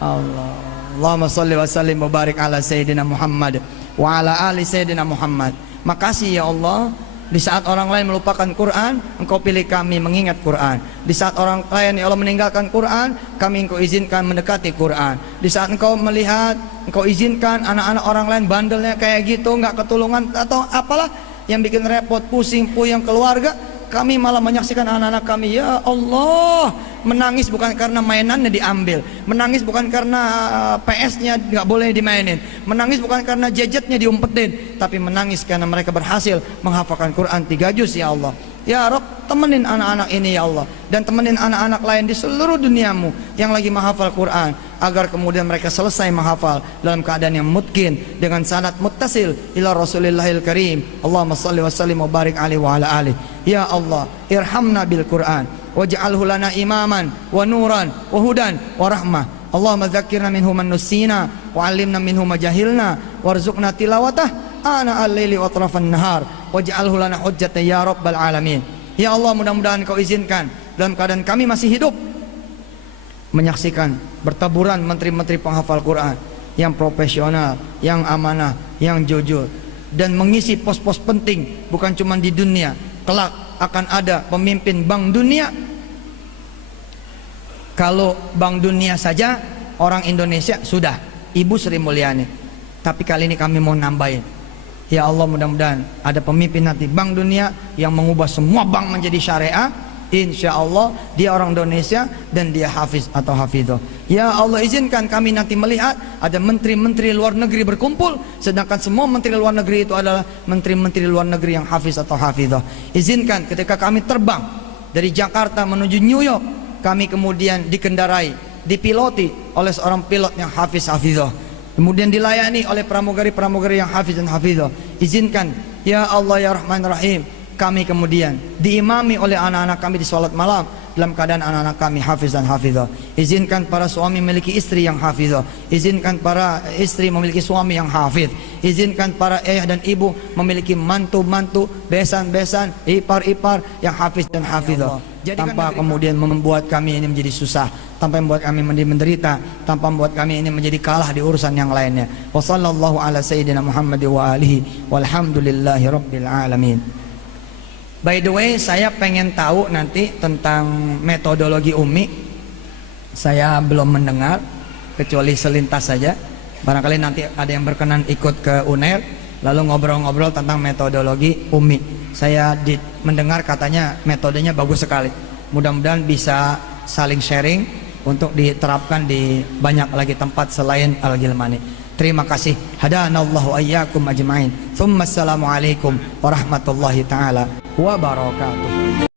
Allah. Allahumma sholli wa sallim wa barik ala sayyidina Muhammad wa ala ali sayyidina Muhammad. Makasih ya Allah, Di saat orang lain melupakan Quran, Engkau pilih kami mengingat Quran. Di saat orang lain ya Allah meninggalkan Quran, kami Engkau izinkan mendekati Quran. Di saat Engkau melihat, Engkau izinkan anak-anak orang lain bandelnya kayak gitu, nggak ketulungan atau apalah yang bikin repot, pusing, puyeng keluarga, kami malah menyaksikan anak-anak kami, ya Allah, menangis bukan karena mainannya diambil, menangis bukan karena PS-nya nggak boleh dimainin, menangis bukan karena gadgetnya diumpetin, tapi menangis karena mereka berhasil menghafalkan Quran 3 juz ya Allah. Ya Rabb, temenin anak-anak ini ya Allah, dan temenin anak-anak lain di seluruh duniamu yang lagi menghafal Quran, agar kemudian mereka selesai menghafal dalam keadaan yang mutkin dengan sanad muttasil ila Rasulillahil Karim. Allahumma salli wa sallim wa barik alaihi wa ala alihi. Ya Allah, irhamna bil Quran waj'alhu lana imaman wa nuran wa hudan wa rahmah. Allahumma dzakkirna minhu man nusina wa 'allimna minhu ma jahilna warzuqna tilawatah ana al-laili wa atrafan nahar waj'alhu lana hujjatan ya rabbal alamin. Ya Allah, mudah-mudahan Kau izinkan dalam keadaan kami masih hidup menyaksikan bertaburan menteri-menteri penghafal Quran yang profesional, yang amanah, yang jujur, dan mengisi pos-pos penting bukan cuma di dunia. Kelak akan ada pemimpin Bank Dunia. Kalau Bank Dunia saja orang Indonesia sudah Ibu Sri Mulyani, tapi kali ini kami mau nambahin. Ya Allah, mudah-mudahan ada pemimpin nanti Bank Dunia yang mengubah semua bank menjadi syariah. Insya Allah dia orang Indonesia dan dia hafiz atau hafidhah. Ya Allah, izinkan kami nanti melihat ada menteri-menteri luar negeri berkumpul, sedangkan semua menteri luar negeri itu adalah menteri-menteri luar negeri yang hafiz atau hafidhah. Izinkan ketika kami terbang dari Jakarta menuju New York, kami kemudian dikendarai, dipiloti oleh seorang pilot yang hafiz hafidhah, kemudian dilayani oleh pramugari-pramugari yang hafiz dan hafidhah. Izinkan ya Allah ya Rahman Rahim, kami kemudian diimami oleh anak-anak kami di sholat malam dalam keadaan anak-anak kami hafiz dan hafizah. Izinkan para suami memiliki istri yang hafizah, izinkan para istri memiliki suami yang hafiz, izinkan para ayah dan ibu memiliki mantu-mantu, besan-besan, ipar-ipar yang hafiz dan hafizah. Tanpa kemudian membuat kami ini menjadi susah, tanpa membuat kami menderita, tanpa membuat kami ini menjadi kalah di urusan yang lainnya. Wa sallallahu ala sayyidina Muhammad wa alihi walhamdulillahi rabbil alamin. By the way, saya pengen tahu nanti tentang metodologi Umi. Saya belum mendengar, kecuali selintas saja. Barangkali nanti ada yang berkenan ikut ke UNER, lalu ngobrol-ngobrol tentang metodologi Umi. Saya mendengar katanya metodenya bagus sekali. Mudah-mudahan bisa saling sharing untuk diterapkan di banyak lagi tempat selain Al-Gilmani. Terima kasih. Hadanallahu ayyakum ajma'in. Tsumma assalamualaikum warahmatullahi taala wabarakatuh.